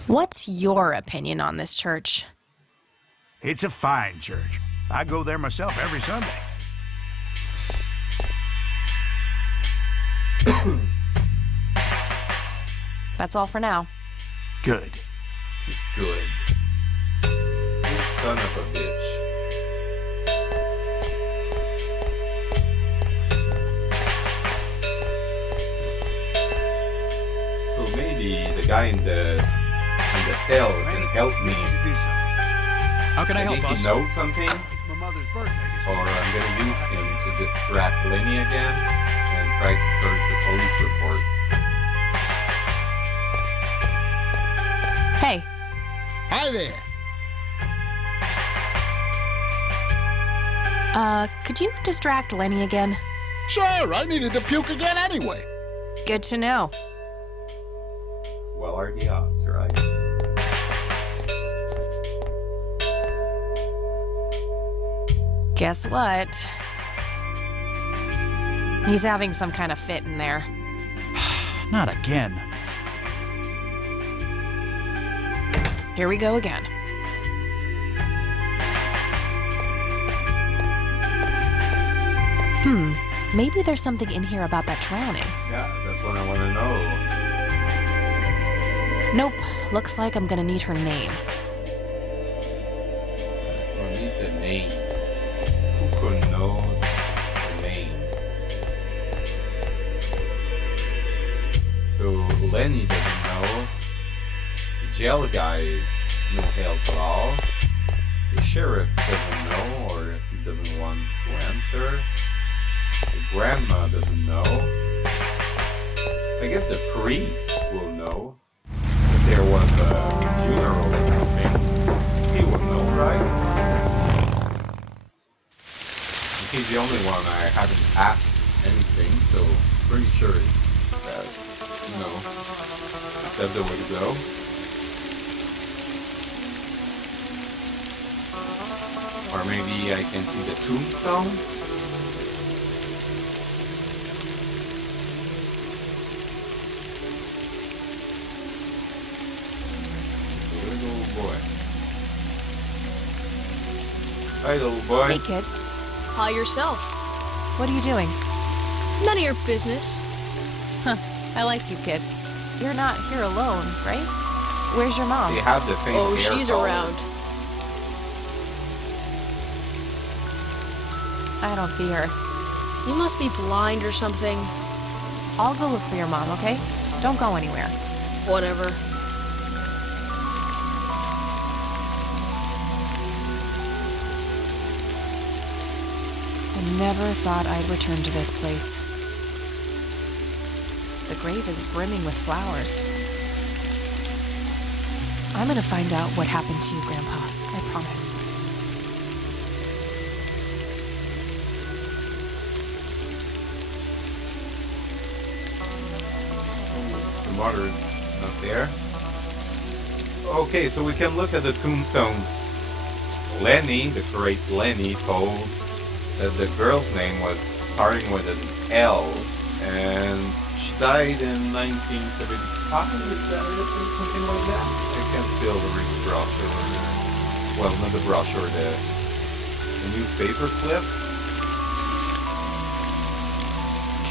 What's your opinion on this church? It's a fine church. I go there myself every Sunday. That's all for now. Good. Good. You son of a bitch. So maybe the guy in the tail can help me. How can I help, think boss? he knows something, It's my mother's birthday this or I'm gonna use him to distract Lenny again and try to search the police reports. Hey, Hi there. could you distract Lenny again? Sure, I needed to puke again anyway. Good to know. What are the odds, right? Guess what? He's having some kind of fit in there. Not again. Here we go again. Maybe there's something in here about that drowning. Yeah, that's what I want to know. Nope, looks like I'm gonna need her name. I need the name. Who could know the name? So Lenny doesn't know. The jail guy is no help at all. The sheriff doesn't know, or he doesn't want to answer. The grandma doesn't know. I guess the priest will know. If there was a funeral or something, he would know, right? He's the only one I haven't asked anything, so pretty sure that, you know, that's the way to go. Or maybe I can see the tombstone? Little boy. Hi, little boy. Hey, kid. Hi yourself. What are you doing? None of your business. Huh. I like you, kid. You're not here alone, right? Where's your mom? They have the same Oh, hair she's color. around. I don't see her. You must be blind or something. I'll go look for your mom, okay? Don't go anywhere. Whatever. I never thought I'd return to this place. The grave is brimming with flowers. I'm gonna find out what happened to you, Grandpa. I promise. The mother is not there. Okay, so we can look at the tombstones. Lenny, the great Lenny, told that the girl's name was starting with an L, and she died in 1975, is that it, or something like that? I can still read the brochure. Well, not the brochure, the newspaper clip.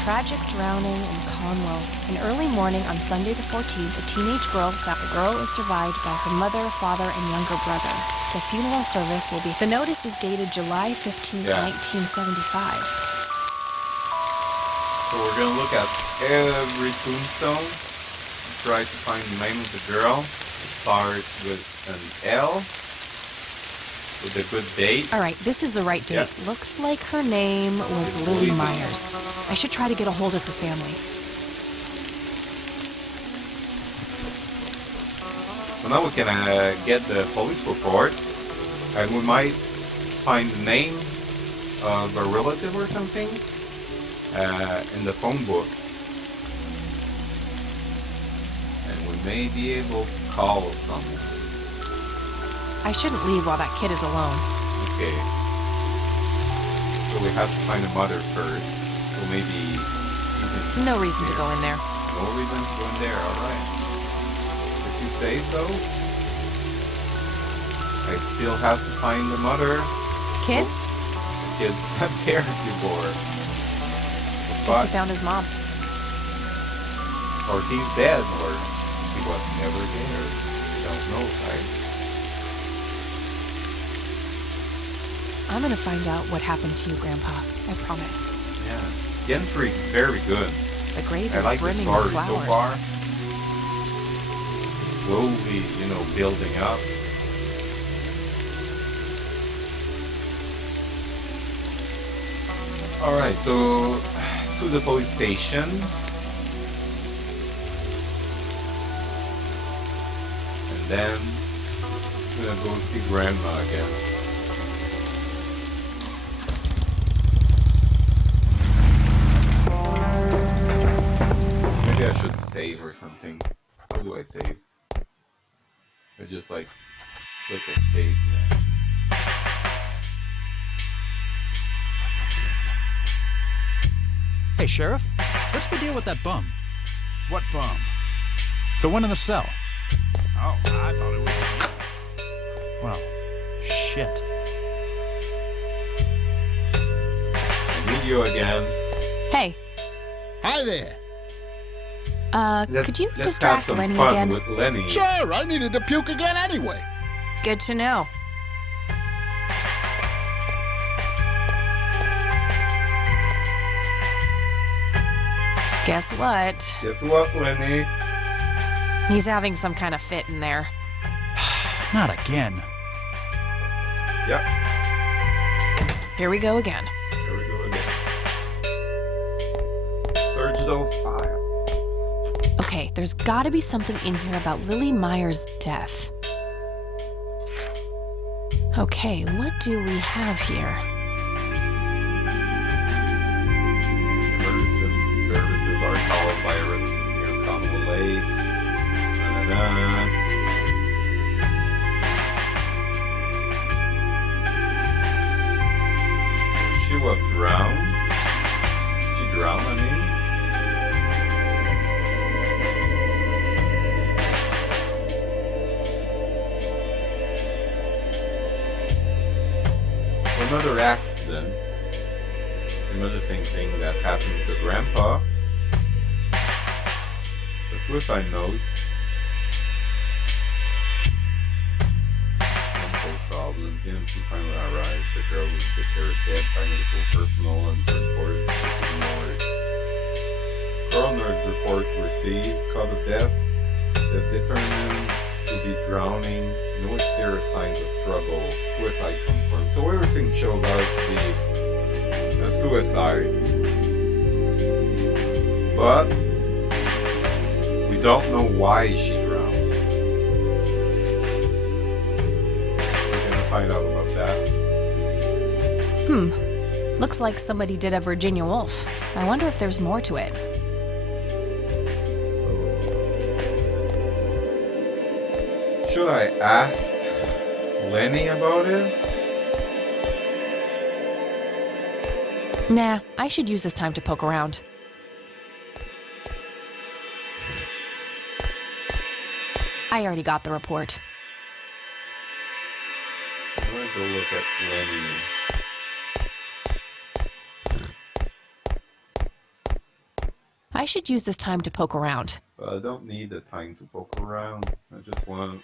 tragic drowning in Conwells. In early morning on Sunday the 14th, a teenage girl found the girl is survived by her mother, father, and younger brother. The funeral service will be... The notice is dated July 15th, 1975. So we're gonna look at every tombstone, try to find the name of the girl. It starts with an L, with a good date. All right, this is the right date. Yeah. Looks like her name was Lily Myers. I should try to get a hold of her family. So now we can get the police report, and we might find the name of a relative or something in the phone book. And we may be able to call someone. I shouldn't leave while that kid is alone. Okay. So we have to find the mother first. So maybe even... No reason to go in there. No reason to go in there, alright. If you say so. I still have to find the mother. Kid? The kid's not there anymore. Guess he found his mom. Or he's dead, or he was never there. We don't know, right? I'm gonna find out what happened to you, Grandpa. I promise. Yeah. The entry is very good. The grave I is like the brimming story with so flowers. far. It's slowly, building up. Alright, so to the police station. And then we're gonna go see Grandma again. Maybe I should save or something. How do I save? I just click escape. Yeah. Hey, Sheriff, what's the deal with that bum? What bum? The one in the cell. Oh, I thought it was... Well, shit. I need you again. Hey. Hi there. Could you Let's distract have some Lenny fun again? with Lenny. Sure, I needed to puke again anyway. Good to know. Guess what? Guess what, Lenny? He's having some kind of fit in there. Not again. Yep. Here we go again. Here we go again. Search those files. Okay, there's gotta be something in here about Lily Myers' death. Okay, what do we have here? Emergency services are called by a resident near Conwell Lake. She was drowned. She drowned, I mean. Another accident. Another thing that happened to Grandpa. A suicide note. Medical problems. EMT finally arrived. The girl was declared dead by medical personnel and reported to the morgue. Coroner's report received. Cause of death that determined to be drowning. No exterior signs of struggle. Suicide confirmed. So everything showed out to be a suicide. But we don't know why she drowned. We're gonna find out about that. Looks like somebody did a Virginia Woolf. I wonder if there's more to it. Should I ask Lenny about it? Nah, I should use this time to poke around. I already got the report. I'm gonna go look at Lenny. I should use this time to poke around. But I don't need the time to poke around. I just want to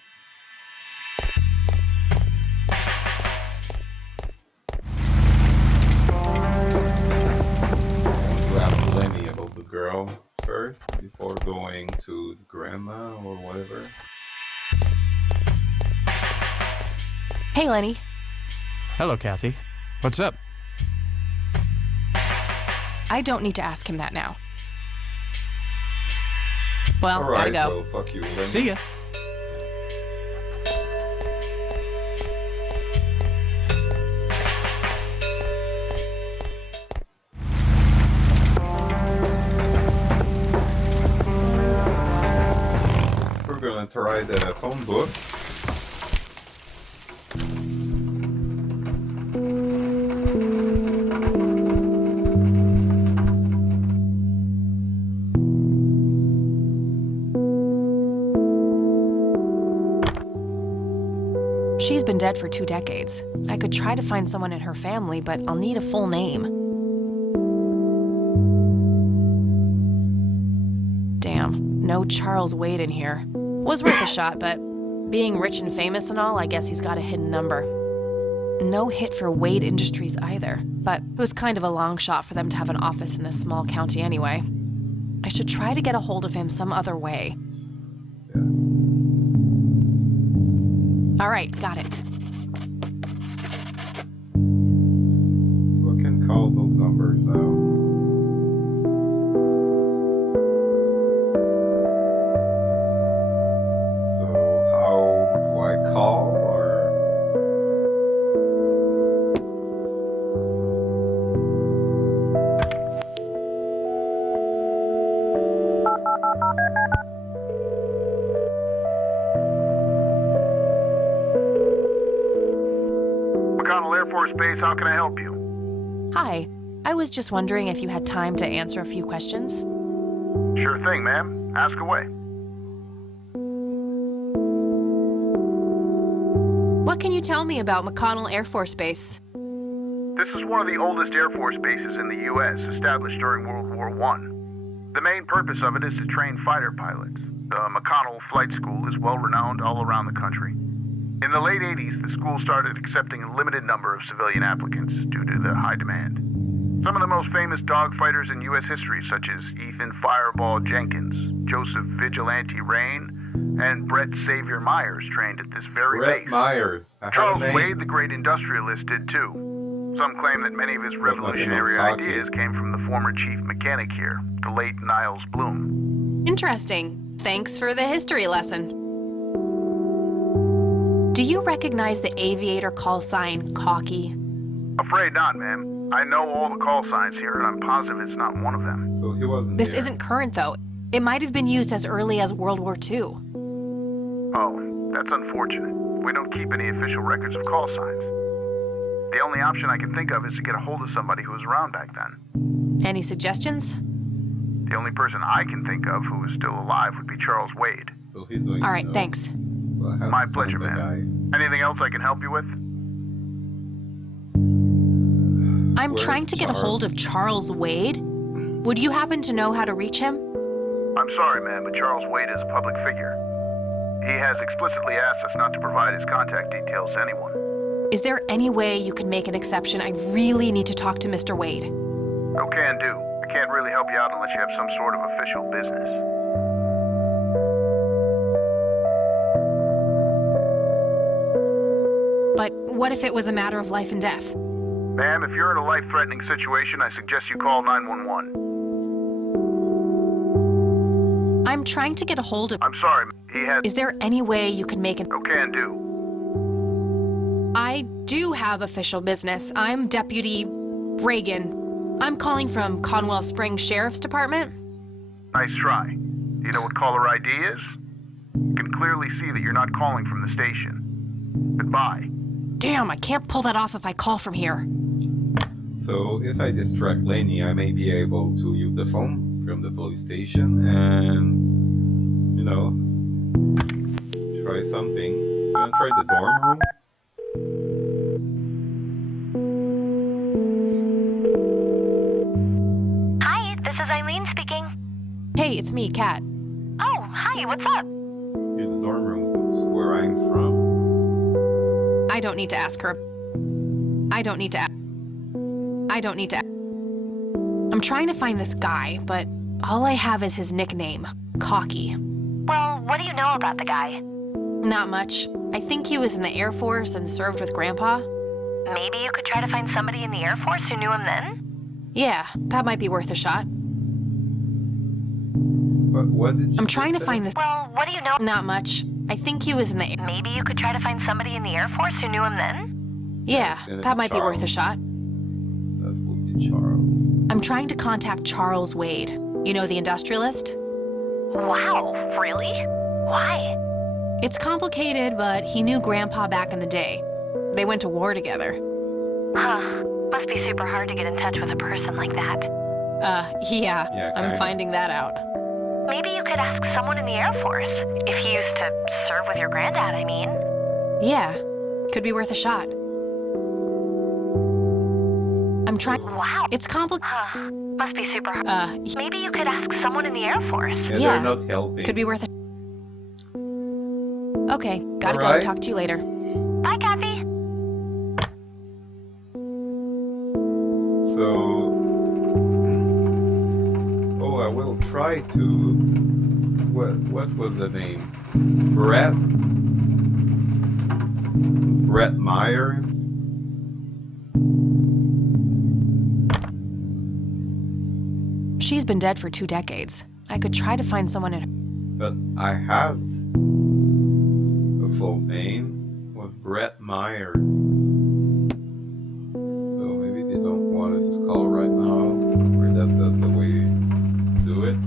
ask Lenny about the girl first before going to the grandma or whatever. Hey, Lenny. Hello, Kathy. What's up? I don't need to ask him that now. Well, Alright, gotta go. well, fuck you, Lenny. See ya. We're gonna try the phone book. She's been dead for 2 decades. I could try to find someone in her family, but I'll need a full name. Damn, no Charles Wade in here. Was worth a shot, but being rich and famous and all, I guess he's got a hidden number. No hit for Wade Industries either, but it was kind of a long shot for them to have an office in this small county anyway. I should try to get a hold of him some other way. All right, got it. We can call those numbers now. So how do I call or? McConnell Air Force Base, how can I help you? Hi, I was just wondering if you had time to answer a few questions. Sure thing, ma'am. Ask away. What can you tell me about McConnell Air Force Base? This is one of the oldest Air Force bases in the U.S., established during World War I. The main purpose of it is to train fighter pilots. The McConnell Flight School is well renowned all around the country. In the late 80s, the school started accepting a limited number of civilian applicants due to the high demand. Some of the most famous dogfighters in U.S. history, such as Ethan Fireball Jenkins, Joseph Vigilante Rain, and Brett Savior Myers, trained at this very Brett base. Myers. I have a Charles name. Wade, the great industrialist, did too. Some claim that many of his revolutionary cocky. ideas came from the former chief mechanic here, the late Niles Bloom. Interesting. Thanks for the history lesson. Do you recognize the aviator call sign, Cocky? Afraid not, ma'am. I know all the call signs here, and I'm positive it's not one of them. So he wasn't This here. isn't current, though. It might have been used as early as World War II. Oh, that's unfortunate. We don't keep any official records of call signs. The only option I can think of is to get a hold of somebody who was around back then. Any suggestions? The only person I can think of who is still alive would be Charles Wade. So he's going All to right, know. thanks. Well, I have My to pleasure, find the ma'am. Anything else I can help you with? I'm Where's trying to get a Charles? hold of Charles Wade. Would you happen to know how to reach him? I'm sorry, ma'am, but Charles Wade is a public figure. He has explicitly asked us not to provide his contact details to anyone. Is there any way you can make an exception? I really need to talk to Mr. Wade. No can do. I can't really help you out unless you have some sort of official business. But what if it was a matter of life and death? Ma'am, if you're in a life-threatening situation, I suggest you call 911. I'm trying to get a hold of... I'm sorry, he has... Is there any way you can make an... No can do. I do have official business. I'm Deputy Reagan. I'm calling from Conwell Springs Sheriff's Department. Nice try. Do you know what caller ID is? You can clearly see that you're not calling from the station. Goodbye. Damn, I can't pull that off if I call from here. So if I distract Laney, I may be able to use the phone from the police station and, you know, try something. Gonna try the dorm room. Hi, this is Eileen speaking. Hey, it's me, Kat. Oh, hi, what's up? In the dorm room is where I'm from. I don't need to ask her. I don't need to ask. I'm trying to find this guy, but all I have is his nickname, Cocky. Well, what do you know about the guy? Not much. I think he was in the Air Force and served with Grandpa. Maybe you could try to find somebody in the Air Force who knew him then? Yeah, that might be worth a shot. But what did I'm trying to find this. Well, what do you know? Not much. I think he was in the. Maybe you could try to find somebody in the Air Force who knew him then? Yeah, that might be worth a shot. That would be Charles. I'm trying to contact Charles Wade. You know, the industrialist? Wow, really? Why? It's complicated, but he knew Grandpa back in the day. They went to war together. Huh. Must be super hard to get in touch with a person like that. Yeah, I'm kinda. finding that out. Maybe you could ask someone in the Air Force. If he used to serve with your granddad, I mean. Yeah, could be worth a shot. I'm trying. Wow. It's complicated. Huh. Must be super hard. Maybe you could ask someone in the Air Force. Yeah, they're not helping. Could be worth it. Okay, gotta Alright. go. Talk to you later. Bye, Kathy. So, I will try to. What was the name? Brett Myers. She's been dead for 2 decades. I could try to find someone in. But I have a full name with Brett Myers. So maybe they don't want us to call right now, or that's the way you do it.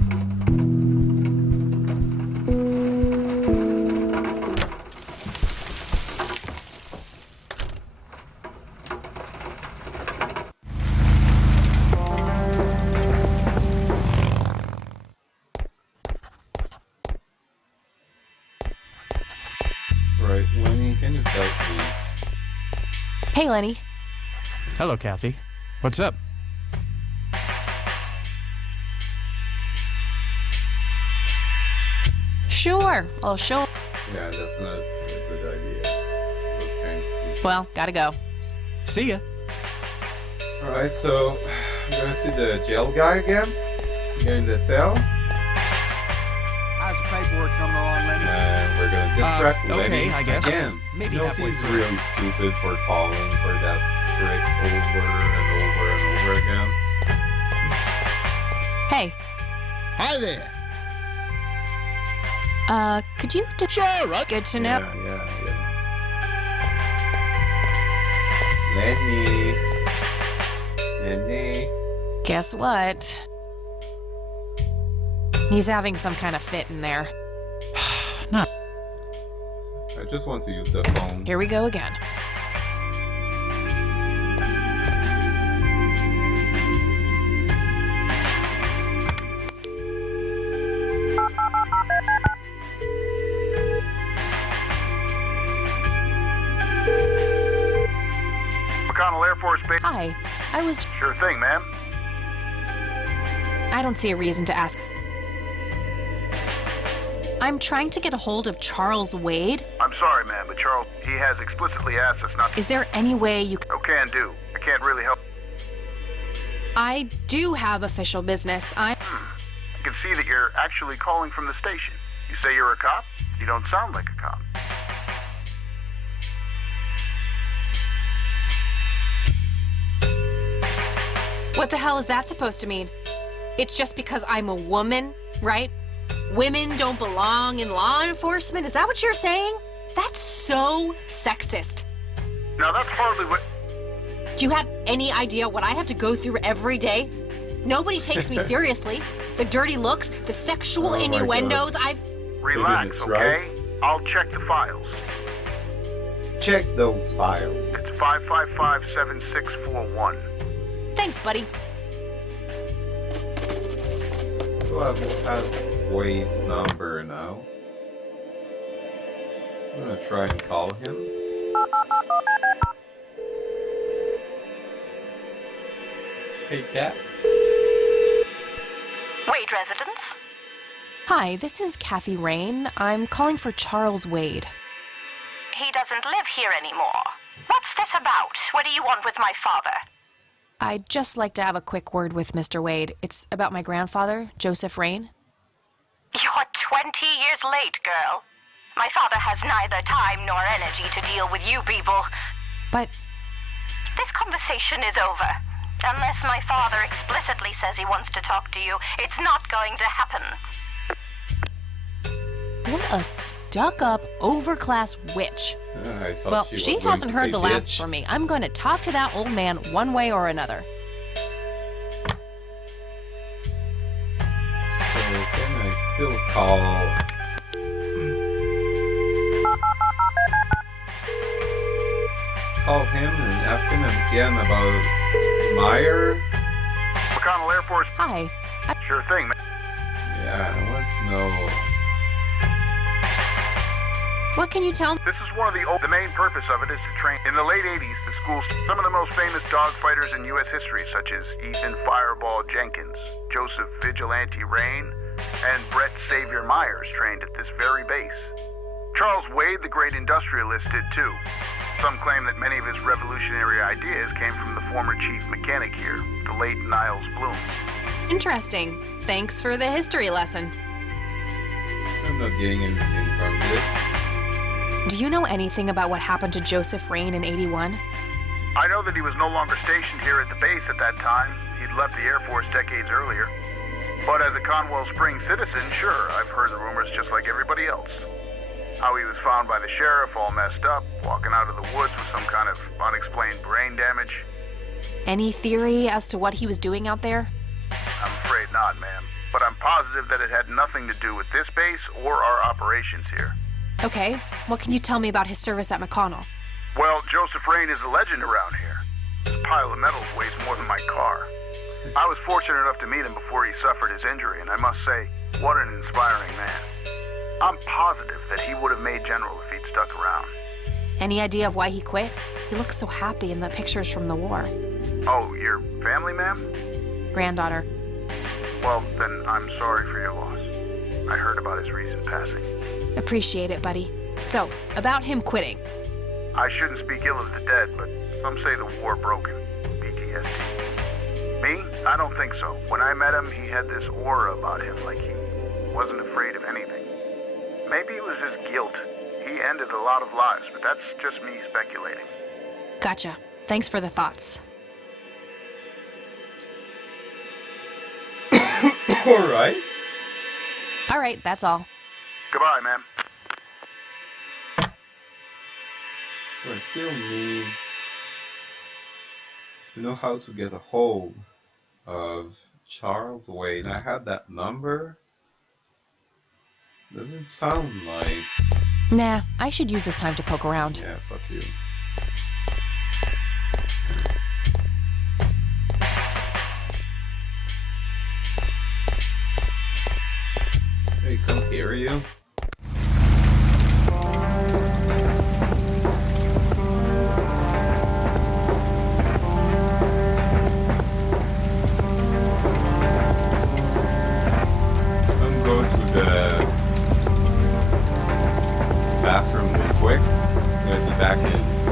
Right, Lenny, can you help me? Hey, Lenny. Hello, Kathy. What's up? Sure, I'll show. Yeah, that's not a good idea. Those kinds of. Well, gotta go. See ya. Alright, so I'm gonna see the jail guy again. Get in the cell. How's the paperwork coming along, Lenny? And we're gonna distract okay, Lenny I guess. again. Maybe No, halfway he's through. really stupid for falling for that trick over and over and over again. Hey, Hi there. could you just. Sure, right? Good to know. Yeah. Lenny. Guess what? He's having some kind of fit in there. I just want to use the phone. Here we go again. McConnell Air Force Base. Hi, I was. Sure thing, ma'am. I don't see a reason to ask. I'm trying to get a hold of Charles Wade. I'm sorry, ma'am, but Charles, he has explicitly asked us not to. Is there any way you Oh, can do. I can't really help. I do have official business. I can see that you're actually calling from the station. You say you're a cop? You don't sound like a cop. What the hell is that supposed to mean? It's just because I'm a woman, right? Women don't belong in law enforcement? Is that what you're saying? That's so sexist. Now, that's hardly what... Do you have any idea what I have to go through every day? Nobody takes me seriously. The dirty looks, the sexual Oh my innuendos, God. Relax, it's okay? right. I'll check the files. Check those files. It's 555-7641. Thanks, buddy. So I have Wade's number now. I'm gonna try and call him. Hey, Kat. Wade residence? Hi, this is Kathy Rain. I'm calling for Charles Wade. He doesn't live here anymore. What's this about? What do you want with my father? I'd just like to have a quick word with Mr. Wade. It's about my grandfather, Joseph Rain. You're 20 years late, girl. My father has neither time nor energy to deal with you people. But this conversation is over. Unless my father explicitly says he wants to talk to you, it's not going to happen. what a stuck-up, overclass witch. I thought Well, she she was going hasn't to heard say the last bitch. from me. I'm going to talk to that old man one way or another. So can I still call? Call him and ask him again about Meyer? McConnell Air Force. Hi. Sure thing, man. Yeah, I want to know. What can you tell me? This is one of the main purpose of it is to train. In the late 80s, the school, some of the most famous dogfighters in U.S. history, such as Ethan Fireball Jenkins, Joseph Vigilante Rain, and Brett Savior Myers trained at this very base. Charles Wade, the great industrialist, did too. Some claim that many of his revolutionary ideas came from the former chief mechanic here, the late Niles Bloom. Interesting. Thanks for the history lesson. I'm not getting anything from this. Do you know anything about what happened to Joseph Rain in 81? I know that he was no longer stationed here at the base at that time. He'd left the Air Force decades earlier. But as a Conwell Springs citizen, sure, I've heard the rumors just like everybody else. How he was found by the sheriff all messed up, walking out of the woods with some kind of unexplained brain damage. Any theory as to what he was doing out there? I'm afraid not, ma'am. But I'm positive that it had nothing to do with this base or our operations here. Okay, what can you tell me about his service at McConnell? Well, Joseph Rain is a legend around here. This pile of metals weighs more than my car. I was fortunate enough to meet him before he suffered his injury, and I must say, what an inspiring man. I'm positive that he would have made general if he'd stuck around. Any idea of why he quit? He looks so happy in the pictures from the war. Oh, your family, ma'am? Granddaughter. Well, then I'm sorry for your loss. I heard about his recent passing. Appreciate it, buddy. So, about him quitting. I shouldn't speak ill of the dead, but some say the war broke him. PTSD. Me? I don't think so. When I met him, he had this aura about him, like he wasn't afraid of anything. Maybe it was his guilt. He ended a lot of lives, but that's just me speculating. Gotcha. Thanks for the thoughts. Alright. Alright, that's all. Goodbye, ma'am. I still need to know how to get a hold of Charles Wade. I had that number. Doesn't sound like... Nah, I should use this time to poke around. Yeah, fuck you. Hey, can't hear you. I'm going to the bathroom real quick. I'm gonna be back in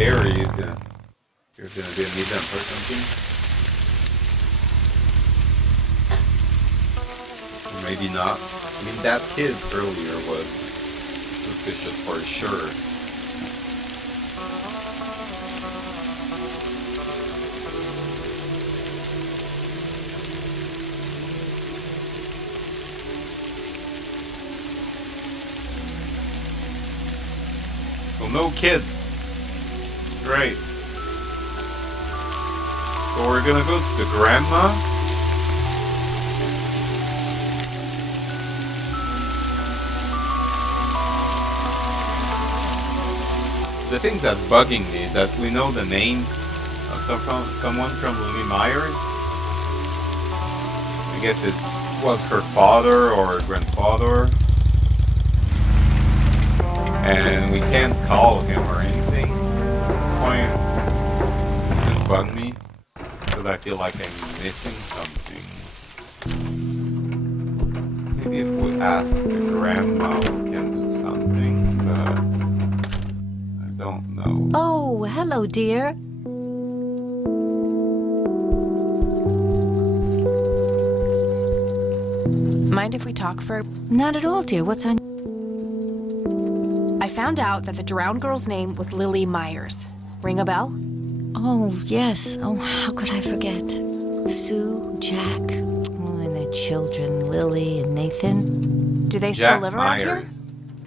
Harry is gonna... You're gonna be a meet them or something? Or maybe not. I mean, that kid earlier was suspicious for sure. So no kids. Great. So we're gonna go to the grandma. The thing that's bugging me is that we know the name of someone from Lily Myers. I guess it was her father or grandfather. And we can't call him or anything. Point just bug me because I feel like I'm missing something. Maybe if we ask the grandma, we can do something, but I don't know. Oh, hello, dear. Mind if we talk for... Not at all, dear. What's on... I found out that the drowned girl's name was Lily Myers. Ring a bell? Oh, yes. Oh, how could I forget? Sue, Jack, and their children, Lily and Nathan. Do they still live around here?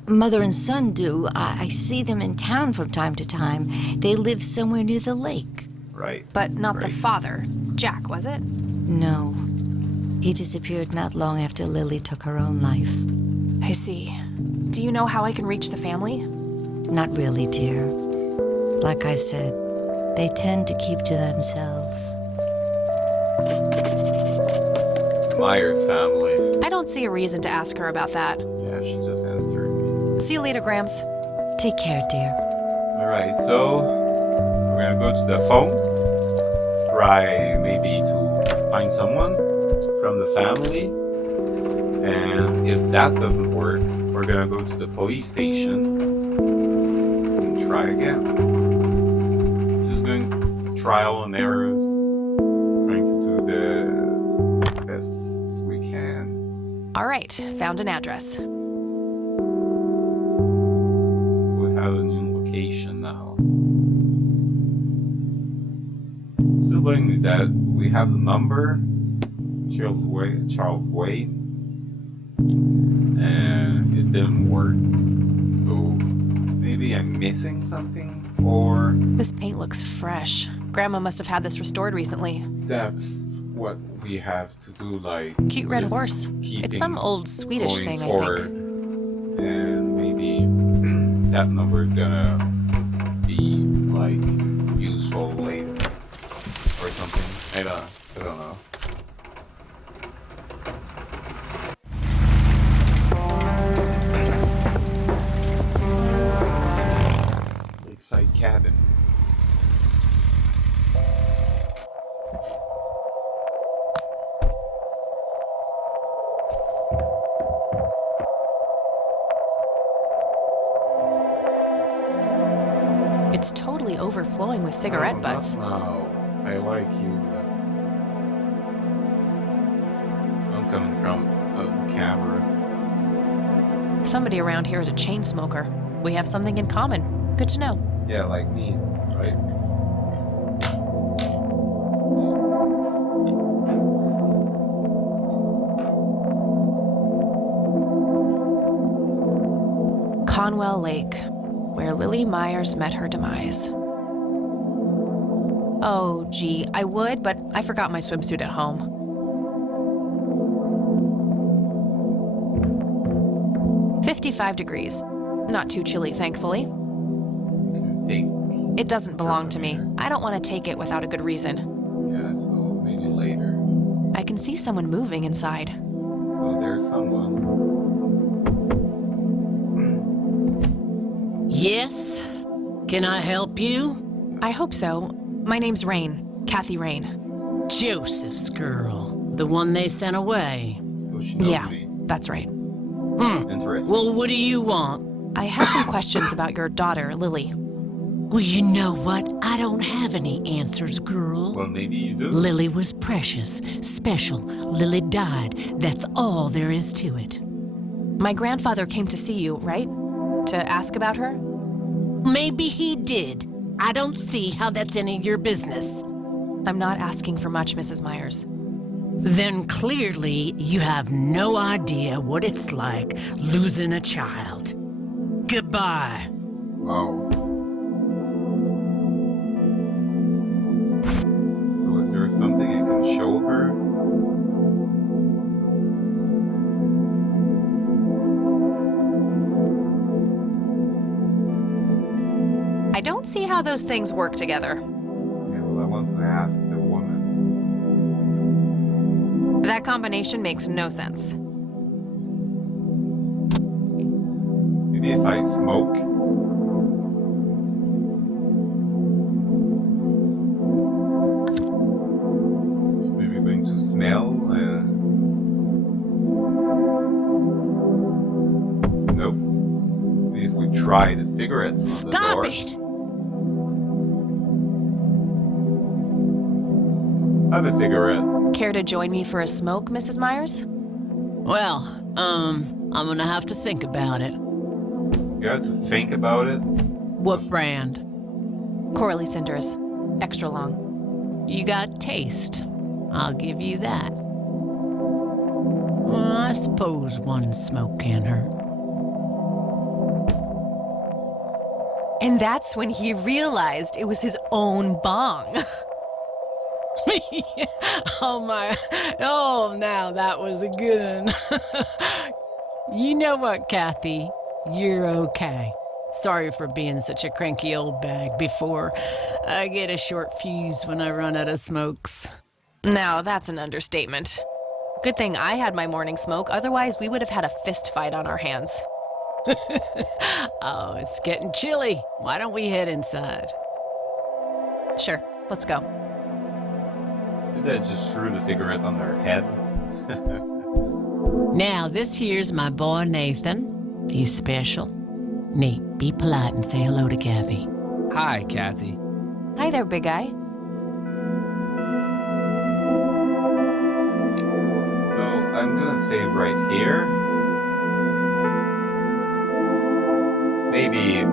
Mother and son do. I see them in town from time to time. They live somewhere near the lake. Right. But not the father. Jack, was it? No. He disappeared not long after Lily took her own life. I see. Do you know how I can reach the family? Not really, dear. Like I said, they tend to keep to themselves. Myers family. I don't see a reason to ask her about that. Yeah, she just answered me. See you later, Grams. Take care, dear. Alright, so we're gonna go to the phone. Try maybe to find someone from the family. And if that doesn't work, we're gonna go to the police station and try again. Just going trial and errors, trying to do the best we can. All right, found an address. So we have a new location now. Still letting me that we have the number, Charles Wade. And it didn't work. So maybe I'm missing something, or This paint looks fresh. Grandma must have had this restored recently. that's what we have to do, like Cute red just horse. keeping It's some old Swedish going thing, forward. I think. And maybe that number is gonna be like useful later or something. I don't know. Lakeside cabin. It's totally overflowing with cigarette butts. No, I like you. I'm coming from the camera. Somebody around here is a chain smoker. We have something in common. Good to know. Yeah, like me, right? Conwell Lake, where Lily Myers met her demise. Oh, gee, I would, but I forgot my swimsuit at home. "55 degrees. Not too chilly, thankfully. It doesn't belong to me. I don't want to take it without a good reason. Yeah, so maybe later. I can see someone moving inside. Oh, there's someone. Yes? Can I help you? I hope so. My name's Rain. Kathy Rain. Joseph's girl. The one they sent away. So she knows Yeah, me. that's right. Hmm. Interesting. Well, what do you want? I have some questions about your daughter, Lily. Well, you know what? I don't have any answers, girl. Well, maybe you do. Lily was precious, special. Lily died. That's all there is to it. My grandfather came to see you, right? To ask about her? Maybe he did. I don't see how that's any of your business. I'm not asking for much, Mrs. Myers. Then clearly you have no idea what it's like losing a child. Goodbye. Wow. So is there something I can show her? I don't see how those things work together. Yeah, well, I want to ask the woman. That combination makes no sense. Maybe if I smoke? Maybe going to smell? Nope. Maybe if we try the cigarettes on the Stop door. it! Have a cigarette. Care to join me for a smoke, Mrs. Myers? Well, I'm gonna have to think about it. You have to think about it. What brand? Coralie Cinders. Extra long. You got taste. I'll give you that. Well, I suppose one smoke can't hurt. And that's when he realized it was his own bong. Oh my, oh now that was a good one. You know what, Kathy? You're okay. Sorry for being such a cranky old bag before. I get a short fuse when I run out of smokes. Now, that's an understatement. Good thing I had my morning smoke, otherwise we would have had a fist fight on our hands. Oh, it's getting chilly. Why don't we head inside? Sure, let's go. Did I just threw the cigarette on their head? Now, this here's my boy Nathan. He's special. Nate, be polite and say hello to Kathy. Hi, Kathy. Hi there, big guy. So I'm gonna save right here. Maybe